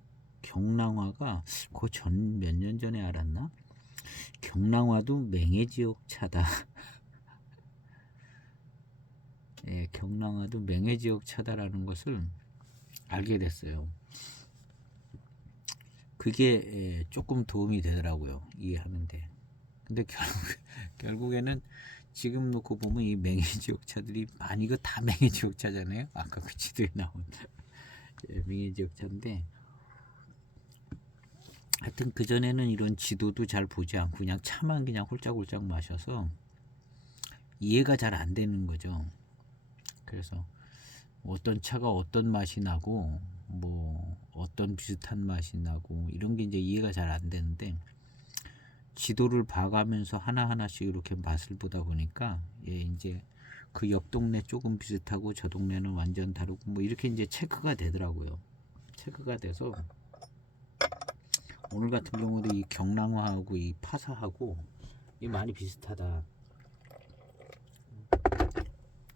그 전 몇 년 전에 알았나? 경랑화도 맹해지옥 차다. 경랑화도 맹해지옥 차다라는 것을 알게 됐어요. 그게 조금 도움이 되더라고요. 이해하는데. 근데 결국에는 지금 놓고 보면 이 맹해지옥 차들이 이거 다 맹해지옥 차잖아요. 아까 그 지도에 나온 맹해지옥 차인데, 하여튼 그전에는 이런 지도도 잘 보지 않고 그냥 차만 그냥 홀짝홀짝 마셔서 이해가 잘 안 되는 거죠. 그래서 어떤 차가 어떤 맛이 나고 뭐 어떤 비슷한 맛이 나고 이런 게 이제 이해가 잘 안 되는데, 지도를 봐가면서 하나하나씩 이렇게 맛을 보다 보니까 이제 그 옆 동네 조금 비슷하고 저 동네는 완전 다르고 뭐 이렇게 이제 체크가 되더라고요. 체크가 돼서 오늘 같은 경우도 이 경랑화하고 이 파사하고 많이 비슷하다.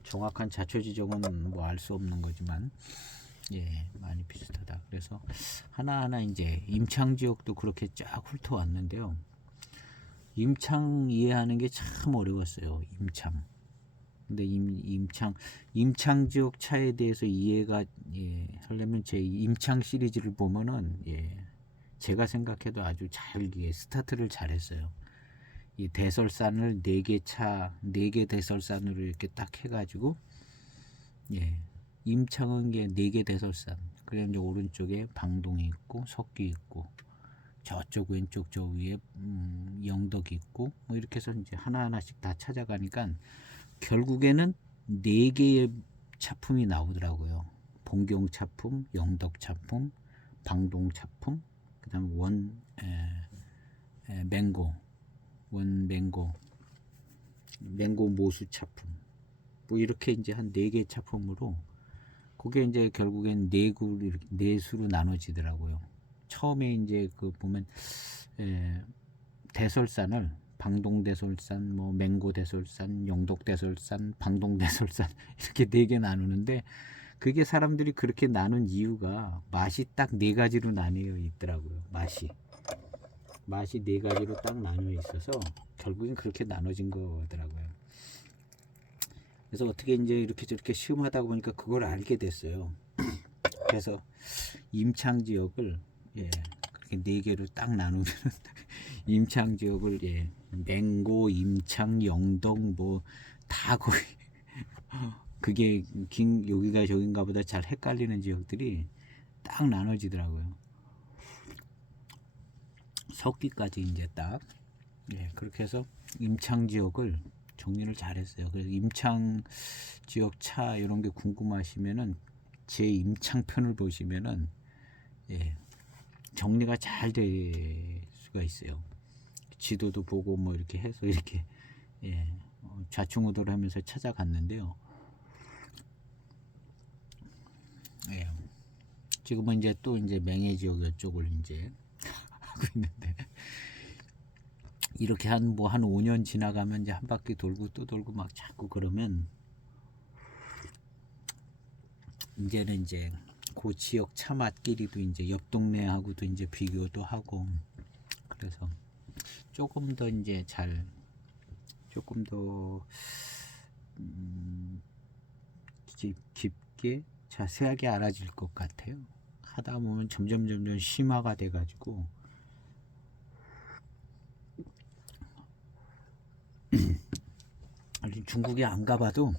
정확한 자초 지정은 뭐 알 수 없는 거지만 많이 비슷하다. 그래서 하나하나 이제 임창 지역도 그렇게 쫙 훑어왔는데요. 임창 이해하는 게 참 어려웠어요. 임창. 근데 임창 지역 차에 대해서 이해가 하려면 제 임창 시리즈를 보면은 제가 생각해도 아주 잘 스타트를 잘했어요. 이 대설산을 4개 대설산으로 이렇게 딱 해가지고 임창은 4개 대설산. 그리고 이제 오른쪽에 방동이 있고 석기 있고 저쪽 왼쪽 저 위에 영덕이 있고 뭐 이렇게 해서 이제 하나하나씩 다 찾아가니까 결국에는 네 개의 차품이 나오더라고요. 봉경 차품, 영덕 차품, 방동 차품, 그다음 맹고, 맹고 모수 차품, 뭐 이렇게 이제 한 네 개 차품으로 그게 이제 결국엔 네 수로 나눠지더라고요. 처음에 이제 그 보면 대설산을 방동대설산, 뭐 맹고대설산, 영덕대설산, 방동대설산 이렇게 네 개 나누는데 그게 사람들이 그렇게 나눈 이유가 맛이 딱 네 가지로 나뉘어 있더라고요. 맛이 네 가지로 딱 나뉘어 있어서 결국엔 그렇게 나눠진 거더라고요. 그래서 어떻게 이제 이렇게 저렇게 시음하다 보니까 그걸 알게 됐어요. 그래서 임창 지역을 그렇게 네 개로 딱 나누면 임창 지역을 맹고, 임창, 영덕 뭐 다 거의 그게 여기가 저긴가 보다 잘 헷갈리는 지역들이 딱 나눠지더라고요. 석기까지 이제 딱 그렇게 해서 임창 지역을 정리를 잘했어요. 그래서 임창 지역 차 이런 게 궁금하시면은 제 임창편을 보시면은 정리가 잘 될 수가 있어요. 지도도 보고 뭐 이렇게 해서 이렇게 좌충우돌 하면서 찾아갔는데요. 지금은 이제 또 이제 맹해 지역 이쪽을 이제 하고 있는데 이렇게 한 5년 지나가면 이제 한 바퀴 돌고 또 돌고 막 자꾸 그러면 이제는 이제 그 지역 차 맛끼리도 이제 옆 동네하고도 이제 비교도 하고 그래서 조금 더 이제 조금 더 깊게 자세하게 알아질 것 같아요. 하다 보면 점점 심화가 돼가지고 중국에 안 가봐도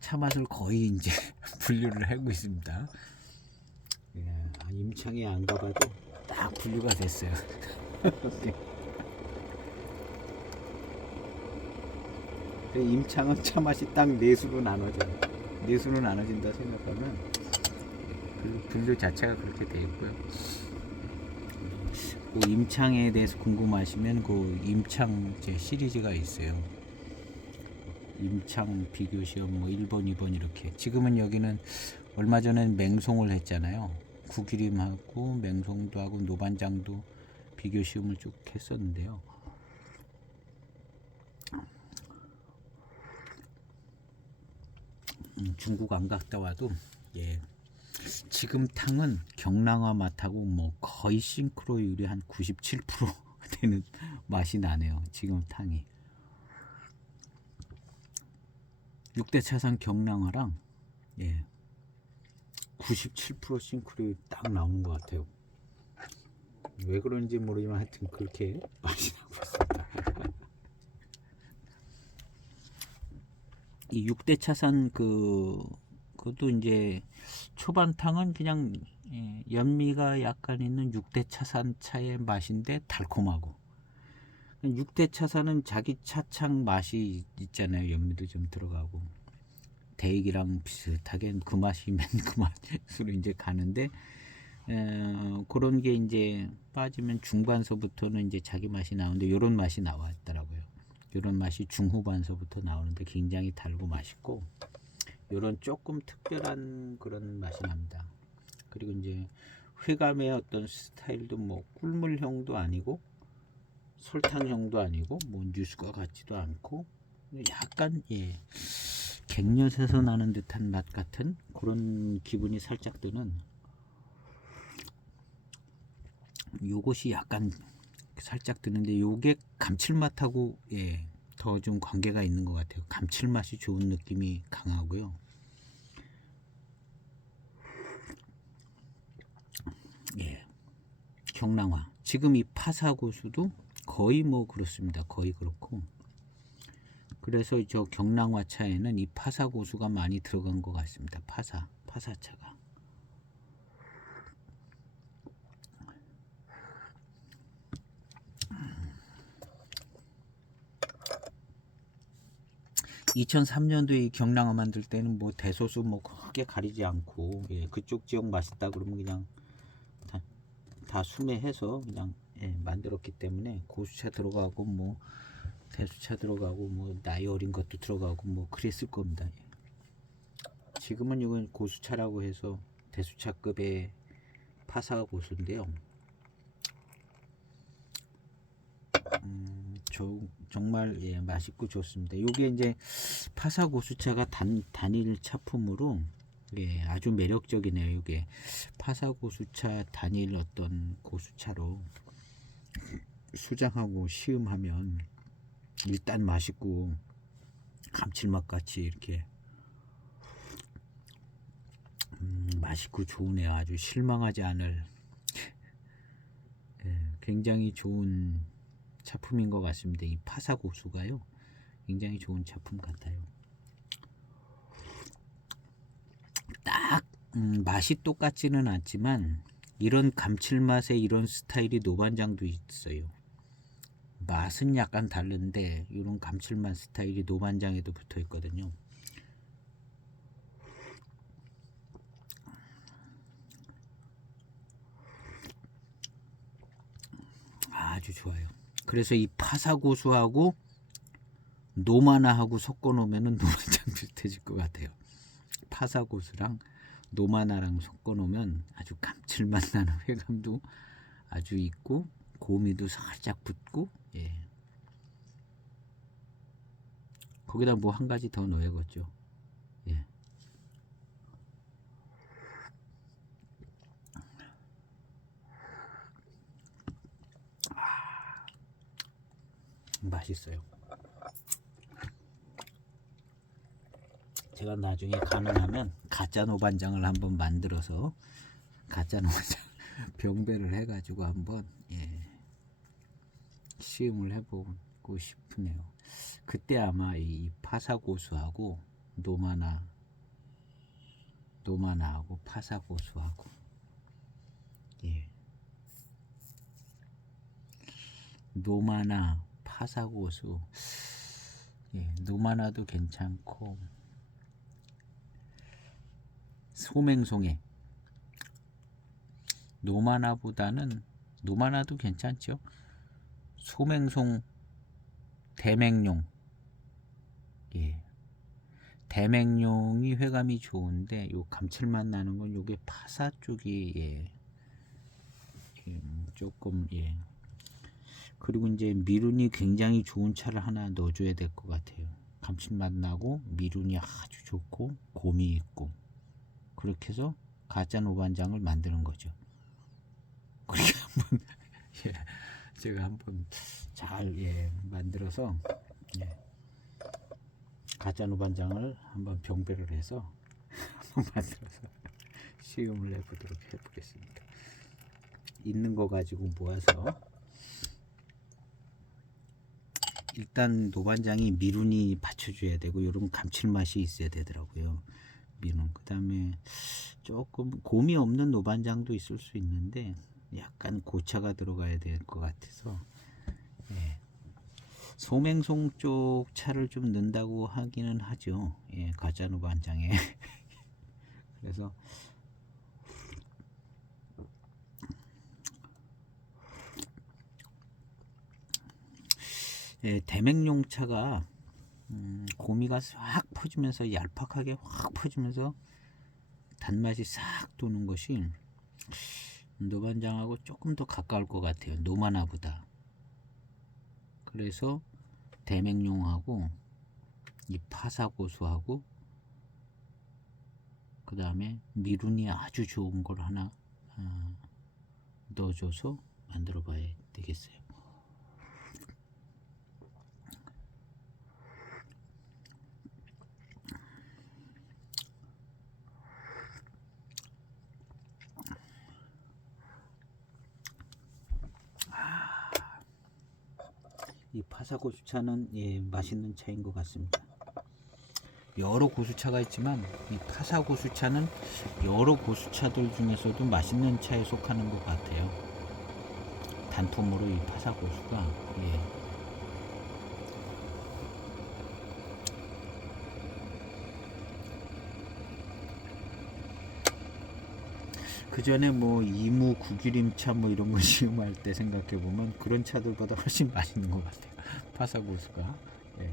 차 맛을 거의 이제 분류를 하고 있습니다. 임창에 안 가봐도 딱 분류가 됐어요. 임창은 차 맛이 딱 네수로 나눠져요. 네수로 나눠진다 생각하면 그 분류 자체가 그렇게 돼 있고요. 그 임창에 대해서 궁금하시면 그 임창 제 시리즈가 있어요. 임창 비교 시험 뭐 1번, 2번 이렇게. 지금은 여기는 얼마 전에 맹송을 했잖아요. 구기림하고 맹송도 하고 노반장도 비교 시험을 쭉 했었는데요. 중국 안 갔다 와도 지금 탕은 경랑화 맛하고 뭐 거의 싱크로율이 한 97% 되는 맛이 나네요. 지금 탕이 6대 차산 경랑화랑 97% 싱크로율 딱 나오는 것 같아요. 왜 그런지 모르지만 하여튼 그렇게 맛이 나고 있습니다. 이 6대 차산 그것도 이제 초반탕은 그냥 연미가 약간 있는 6대 차산 차의 맛인데 달콤하고 6대 차산은 자기 차창 맛이 있잖아요. 연미도 좀 들어가고 대익이랑 비슷하게 그 맛이면 그 맛으로 이제 가는데 그런 게 이제 빠지면 중반서부터는 이제 자기 맛이 나오는데 이런 맛이 나왔더라고요. 이런 맛이 중후반서부터 나오는데 굉장히 달고 맛있고 이런 조금 특별한 그런 맛이 납니다. 그리고 이제 회감의 어떤 스타일도 뭐 꿀물형도 아니고 설탕형도 아니고 뭐 뉴스과 같지도 않고 약간 갱년에서 나는 듯한 맛 같은 그런 기분이 살짝 드는 요것이 약간 살짝 드는데 요게 감칠맛하고 더 좀 관계가 있는 것 같아요. 감칠맛이 좋은 느낌이 강하고요. 경랑화 지금 이 파사고수도 거의 뭐 그렇습니다. 거의 그렇고 그래서 저 경랑화 차에는 이 파사고수가 많이 들어간 것 같습니다. 파사차가 2003년도에 이 경랑어 만들 때는 뭐 대소수 뭐 크게 가리지 않고 예, 그쪽 지역 맛있다 그러면 그냥 다 수매해서 그냥 예, 만들었기 때문에 고수차 들어가고 뭐 대수차 들어가고 뭐 나이 어린 것도 들어가고 뭐 그랬을 겁니다. 지금은 이건 고수차라고 해서 대수차급의 파사 고수인데요. 정말 예, 맛있고 좋습니다. 이게 이제 파사 고수차가 단일 차품으로 예, 아주 매력적이네요. 이게 파사 고수차 단일 어떤 고수차로 수장하고 시음하면 일단 맛있고 감칠맛 같이 이렇게 맛있고 좋으네요. 아주 실망하지 않을 예, 굉장히 좋은 차품인 것 같습니다. 이 파사 고수가요 굉장히 좋은 차품 같아요. 딱 맛이 똑같지는 않지만 이런 감칠맛의 이런 스타일이 노반장도 있어요. 맛은 약간 다른데 이런 감칠맛 스타일이 노반장에도 붙어 있거든요. 아주 좋아요. 그래서 이 파사고수하고 노마나하고 섞어 놓으면 노반장 비슷해질 것 같아요. 파사고수랑 노마나랑 섞어 놓으면 아주 감칠맛 나는 회감도 아주 있고 고미도 살짝 붙고 예. 거기다 뭐 한 가지 더 넣어야겠죠. 예. 맛있어요. 제가 나중에 가능하면 가짜 노반장을 한번 만들어서 가짜 노반장 병배를 해가지고 한번 예, 시음을 해보고 싶으네요. 그때 아마 이 파사고수하고 노마나하고 파사고수하고 예, 노마나 파사고수 예, 노마나도 괜찮고 소맹송에 노마나도 괜찮죠. 소맹송 대맹룡 예. 대맹룡이 회감이 좋은데 요 감칠맛 나는 건 요게 파사 쪽이 예. 조금 예. 그리고 이제 미룬이 굉장히 좋은 차를 하나 넣어줘야 될 것 같아요. 감칠맛 나고 미룬이 아주 좋고 곰이 있고 그렇게 해서 가짜 노반장을 만드는 거죠. 그렇게 한번 예, 제가 한번 잘 예, 만들어서 예, 가짜 노반장을 한번 병배를 해서 한번 만들어서 시음을 해보겠습니다. 있는 거 가지고 모아서 일단 노반장이 미룬이 받쳐줘야 되고 이런 감칠맛이 있어야 되더라고요. 미룬 그 다음에 조금 곰이 없는 노반장도 있을 수 있는데 약간 고차가 들어가야 될 것 같아서 예. 소맹송 쪽 차를 좀 넣는다고 하기는 하죠. 예, 가짜 노반장에 그래서 예, 대맹용차가 고미가 싹 퍼지면서 얄팍하게 확 퍼지면서 단맛이 싹 도는 것이 노반장하고 조금 더 가까울 것 같아요. 노마나보다. 그래서 대맹용하고 이 파사고수하고 그 다음에 미룬이 아주 좋은 걸 하나 넣어줘서 만들어 봐야 되겠어요. 이 파사고수차는 예, 맛있는 차인 것 같습니다. 여러 고수차가 있지만 이 파사고수차는 여러 고수차들 중에서도 맛있는 차에 속하는 것 같아요. 단품으로 이 파사고수가 예. 그 전에 뭐 이무 구기림차 뭐 이런 거 시음할 때 생각해 보면 그런 차들보다 훨씬 맛있는 것 같아요. 파사고수가. 예.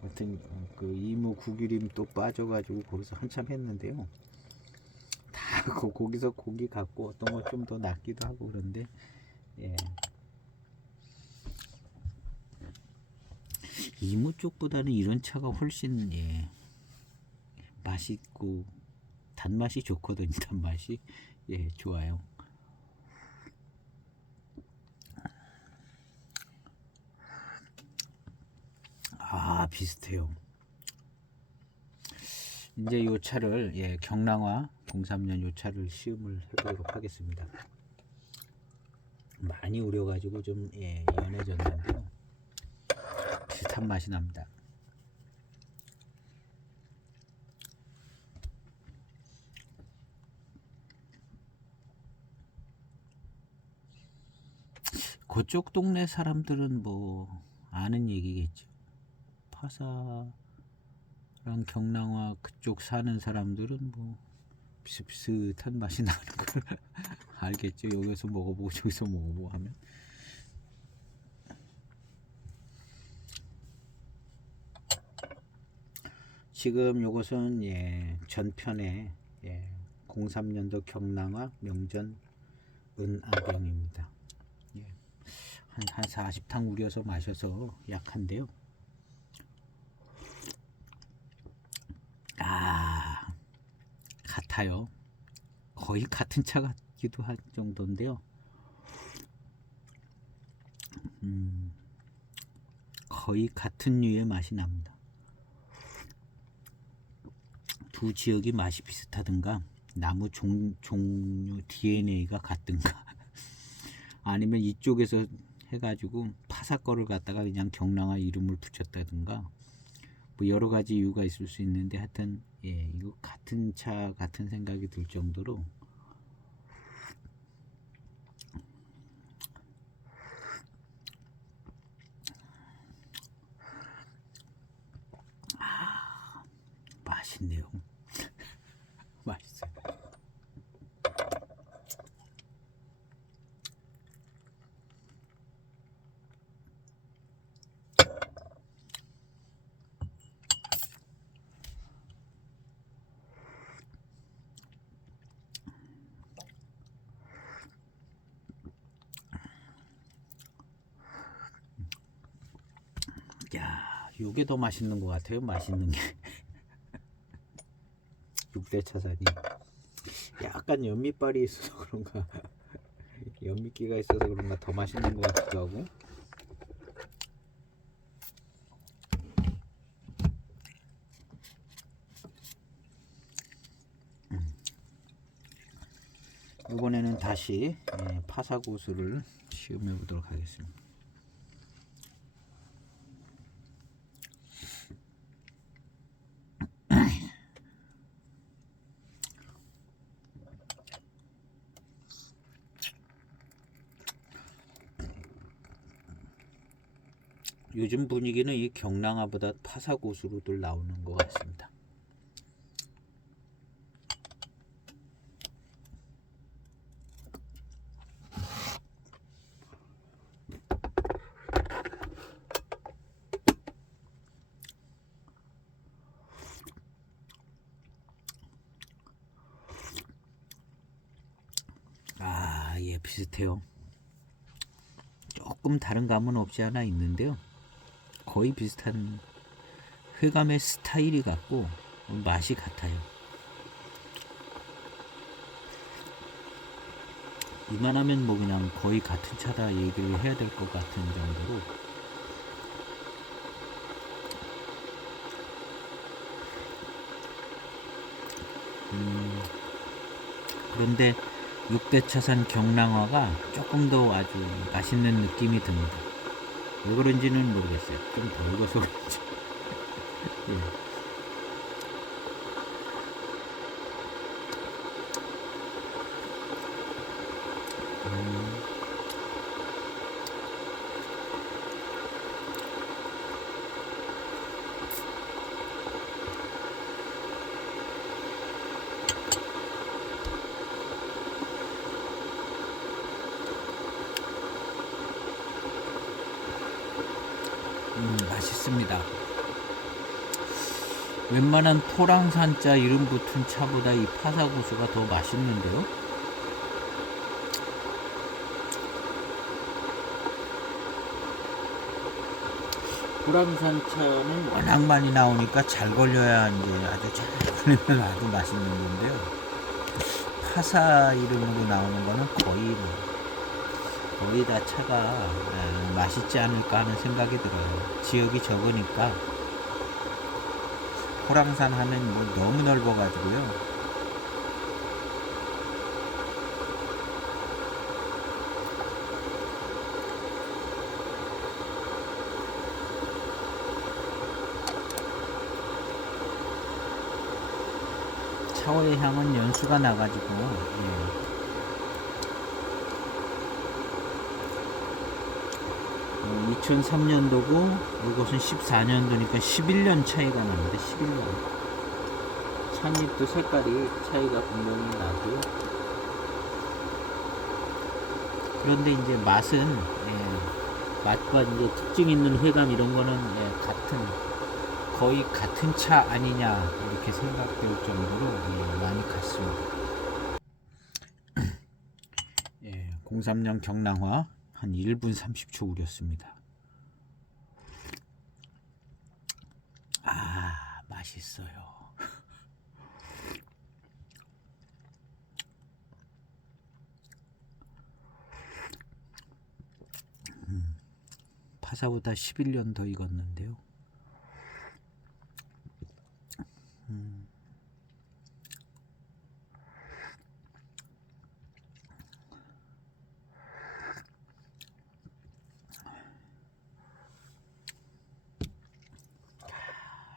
하여튼 그 이무 구기림 또 빠져가지고 거기서 한참 했는데요. 다 거기서 고기 갖고 어떤 거 좀 더 낫기도 하고 그런데 예. 이무 쪽보다는 이런 차가 훨씬 예. 맛있고 단맛이 좋거든요. 단맛이 예 좋아요. 아 비슷해요. 이제 요 차를 예 경랑화 03년 요 차를 시음을 해보도록 하겠습니다. 많이 우려가지고 좀 예, 연해졌는데요. 비슷한 맛이 납니다. 그쪽 동네 사람들은 뭐 아는 얘기겠죠. 파사랑 경랑화 그쪽 사는 사람들은 뭐 비슷비슷한 맛이 나는 걸 알겠죠. 여기서 먹어보고 저기서 먹어보고 하면. 지금 요것은 예, 전편에 예, 03년도 경랑화 명전 은아병입니다. 예, 한 40탕 우려서 마셔서 약한데요. 아 같아요. 거의 같은 차 같기도 할 정도인데요. 거의 같은 류의 맛이 납니다. 두 지역이 맛이 비슷하든가 나무 종류 DNA가 같든가 아니면 이쪽에서 해가지고 파사 거를 갖다가 그냥 경랑화 이름을 붙였다든가 뭐 여러 가지 이유가 있을 수 있는데 하여튼 예, 이거 같은 차 같은 생각이 들 정도로 맛있네요. 맛있어요. 야, 요게 더 맛있는 것 같아요. 맛있는 게 6대 차선이 약간 연밑발이 있어서 그런가 연밑기가 있어서 그런가 더 맛있는 것 같기도 하고. 이번에는 다시 파사고수를 시음해 보도록 하겠습니다. 요즘 분위기는 이 경랑화보다 파사고수로들 나오는 것 같습니다. 아, 예, 비슷해요. 조금 다른 감은 없지 않아 있는데요. 거의 비슷한 회감의 스타일이 같고 맛이 같아요. 이만하면 뭐 그냥 거의 같은 차다 얘기를 해야 될 것 같은 정도로 그런데 6대 차선 경랑화가 조금 더 아주 맛있는 느낌이 듭니다. 왜 그런지는 모르겠어요. 좀 더 익어서 그런지. 예. 맛있습니다. 웬만한 토랑산자 이름 붙은 차보다 이 파사고수가 더 맛있는데요. 토랑산 차는 워낙 많이 나오니까 잘 걸려야 이제 아주 잘 걸리면 아주 맛있는 건데요. 파사 이름으로 나오는 거는 거의 다 차가 맛있지 않을까 하는 생각이 들어요. 지역이 적으니까. 호랑산 하면 뭐 너무 넓어가지고요. 차오의 향은 연수가 나가지고 2003년도고 이것은 14년도니까 11년 차이가 나는데 11년 찻잎도 색깔이 차이가 분명히 나고요. 그런데 이제 맛은 맛과 이제 특징 있는 회감 이런 거는 거의 같은 차 아니냐 이렇게 생각될 정도로 많이 같습니다. 03년 경랑화 한 1분 30초 우렸습니다. 맛있어요. 파사보다 11년 더 익었는데요.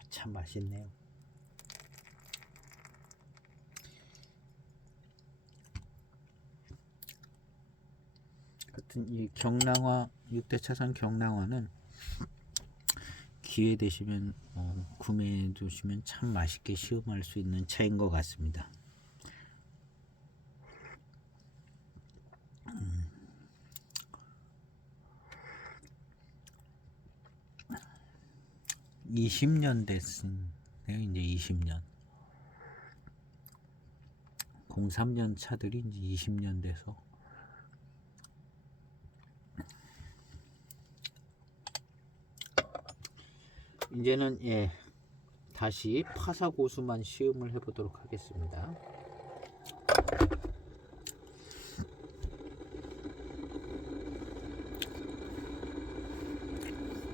참 맛있네요. 같은 이 경랑화 6대 차선 경랑화는 기회 되시면 구매해 두시면 참 맛있게 시음할 수 있는 차인 것 같습니다. 20년 됐네요. 이제 20년. 03년 차들이 이제 20년 돼서 이제는 다시 파사고수만 시음을 해보도록 하겠습니다.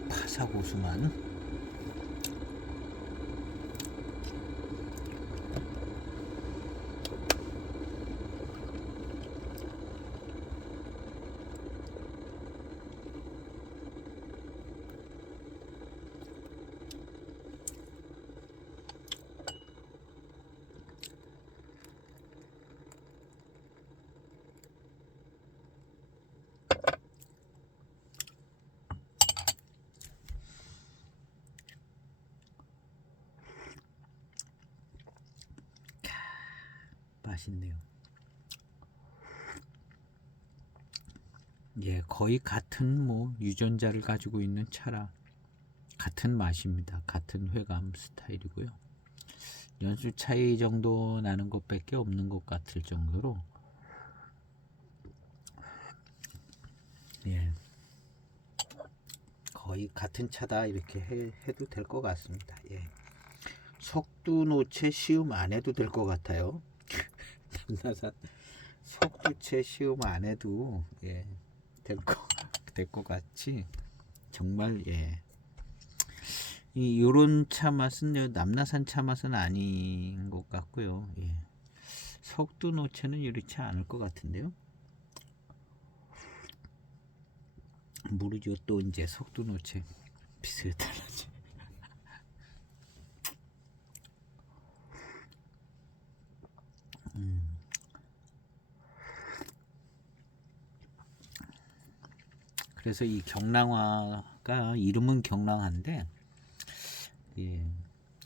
파사고수만. 맛있네요. 거의 같은 유전자를 가지고 있는 차라 같은 맛입니다. 같은 회감 스타일이고요. 연수 차이 정도 나는 것밖에 없는 것 같을 정도로 거의 같은 차다 이렇게 해도 될 것 같습니다. 석두노체 시음 안 해도 될 것 같아요. 남나산 석두채 시음 안 해도 될 것 같이 정말 요런 차 맛은 남나산 차 맛은 아닌 것 같고요. 석두노체는 이렇지 않을 것 같은데요. 모르죠. 또 이제 석두노체 비슷하지. 그래서 이 경랑화가 이름은 경랑화인데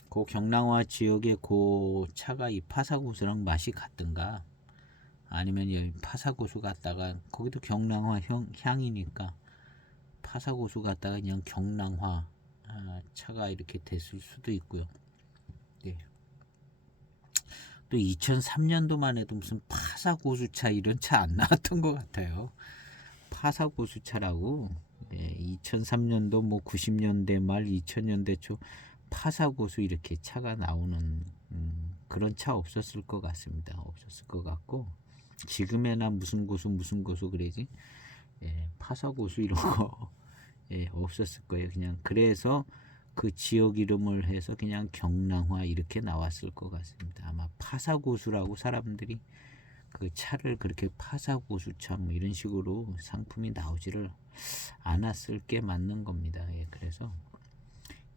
그 경랑화 지역의 그 차가 이 파사고수랑 맛이 같든가 아니면 파사고수 갔다가 거기도 경랑화 향이니까 파사고수 갖다가 그냥 경량화 차가 이렇게 됐을 수도 있고요. 네. 또 2003년도만 해도 무슨 파사고수차 이런 차 안 나왔던 것 같아요. 파사고수차라고 2003년도 뭐 90년대 말 2000년대 초 파사고수 이렇게 차가 나오는 그런 차 없었을 것 같습니다. 없었을 것 같고 지금에나 무슨 고수 그러지 파사고수 이런 거 없었을 거예요. 그냥 그래서 그 지역 이름을 해서 그냥 경량화 이렇게 나왔을 것 같습니다. 아마 파사고수라고 사람들이 그 차를 그렇게 파사고수차 뭐 이런 식으로 상품이 나오지를 않았을 게 맞는 겁니다. 그래서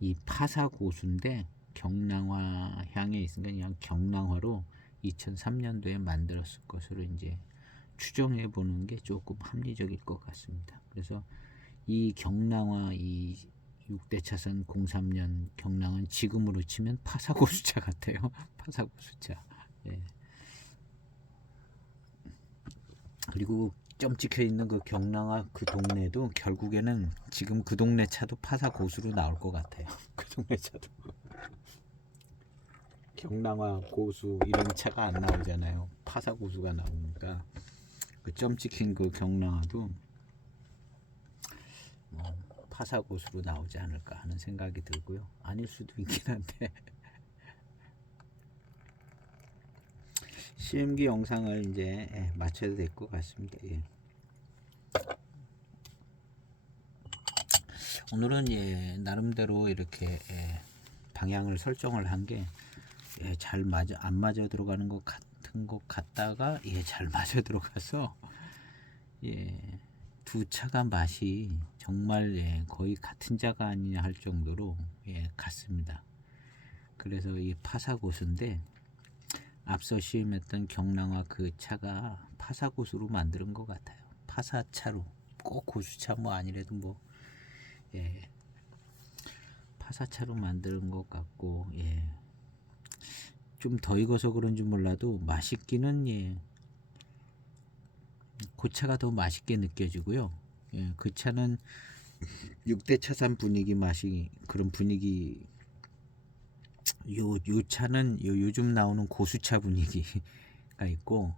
이 파사고수인데 경량화 향에 있으니까 그냥 경량화로 2003년도에 만들었을 것으로 이제 추정해 보는 게 조금 합리적일 것 같습니다. 그래서 이 경량화 이 6대 차선 03년 경량은 지금으로 치면 파사고수차 같아요. 파사고수차. 그리고 점 찍혀 있는 그 경량화 그 동네도 결국에는 지금 그 동네 차도 파사고수로 나올 것 같아요. 그 동네 차도 경량화 고수 이런 차가 안 나오잖아요. 파사고수가 나오니까 그 점 찍힌 그 경량화도 파사고수로 나오지 않을까 하는 생각이 들고요. 아닐 수도 있긴 한데 시음기 영상을 이제 마쳐야 될 것 같습니다. 오늘은 나름대로 이렇게 방향을 설정을 한 게 잘 안 맞아 들어가는 것 같은 것 같다가 잘 맞아 들어가서 두 차가 맛이 정말 거의 같은 차가 아니냐 할 정도로 같습니다. 그래서 이 파사고수인데 앞서 시음했던 경량화 그 차가 파사고수로 만드는 것 같아요. 파사차로 꼭 고수차 뭐 아니래도 뭐 파사차로 만드는 것 같고 좀 더 익어서 그런지 몰라도 맛있기는 그 차가 더 맛있게 느껴지고요. 그 차는 6대 차선 분위기 맛이 그런 분위기 요 차는 요즘 나오는 고수차 분위기가 있고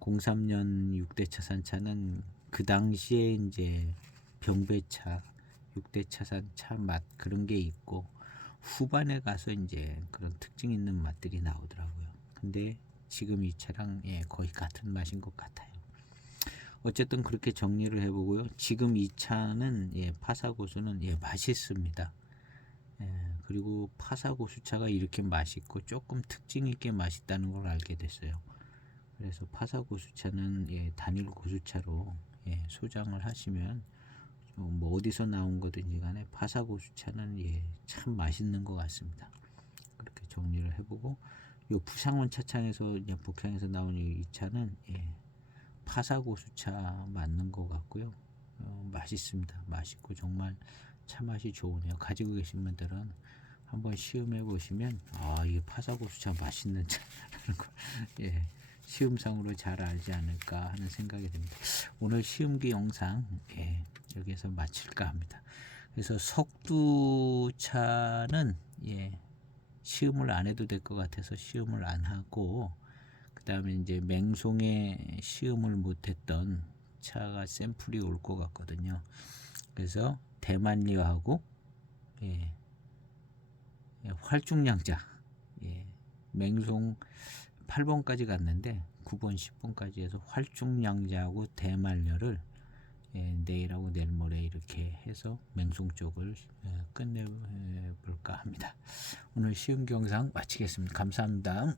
03년 6대 차선 차는 그 당시에 이제 병배차 6대 차선 차 맛 그런 게 있고 후반에 가서 이제 그런 특징 있는 맛들이 나오더라고요. 근데 지금 이 차랑 거의 같은 맛인 것 같아요. 어쨌든 그렇게 정리를 해보고요. 지금 이 차는 파사고수는 맛있습니다. 그리고 파사고수차가 이렇게 맛있고 조금 특징 있게 맛있다는 걸 알게 됐어요. 그래서 파사고수차는 단일 고수차로 소장을 하시면 뭐 어디서 나온 거든지 간에 파사고수차는 참 맛있는 것 같습니다. 그렇게 정리를 해보고 요 부상원 차창에서 북향에서 나온 이 차는 파사고수차 맞는 것 같고요. 맛있습니다. 맛있고 정말 차 맛이 좋으네요. 가지고 계신 분들은 한번 시음해 보시면 이게 파사고수차 맛있는 차라는 거 시음상으로 잘 알지 않을까 하는 생각이 듭니다. 오늘 시음기 영상 여기서 마칠까 합니다. 그래서 석두차는 시음을 안 해도 될 것 같아서 시음을 안 하고 그 다음에 이제 맹송에 시음을 못했던 차가 샘플이 올 것 같거든요. 그래서 대만리하고 활중량자 맹송 8번까지 갔는데 9번 10번까지 해서 활중량자하고 대만려를 내일하고 내일 모레 이렇게 해서 맹송 쪽을 끝내볼까 합니다. 오늘 시음기 영상 마치겠습니다. 감사합니다.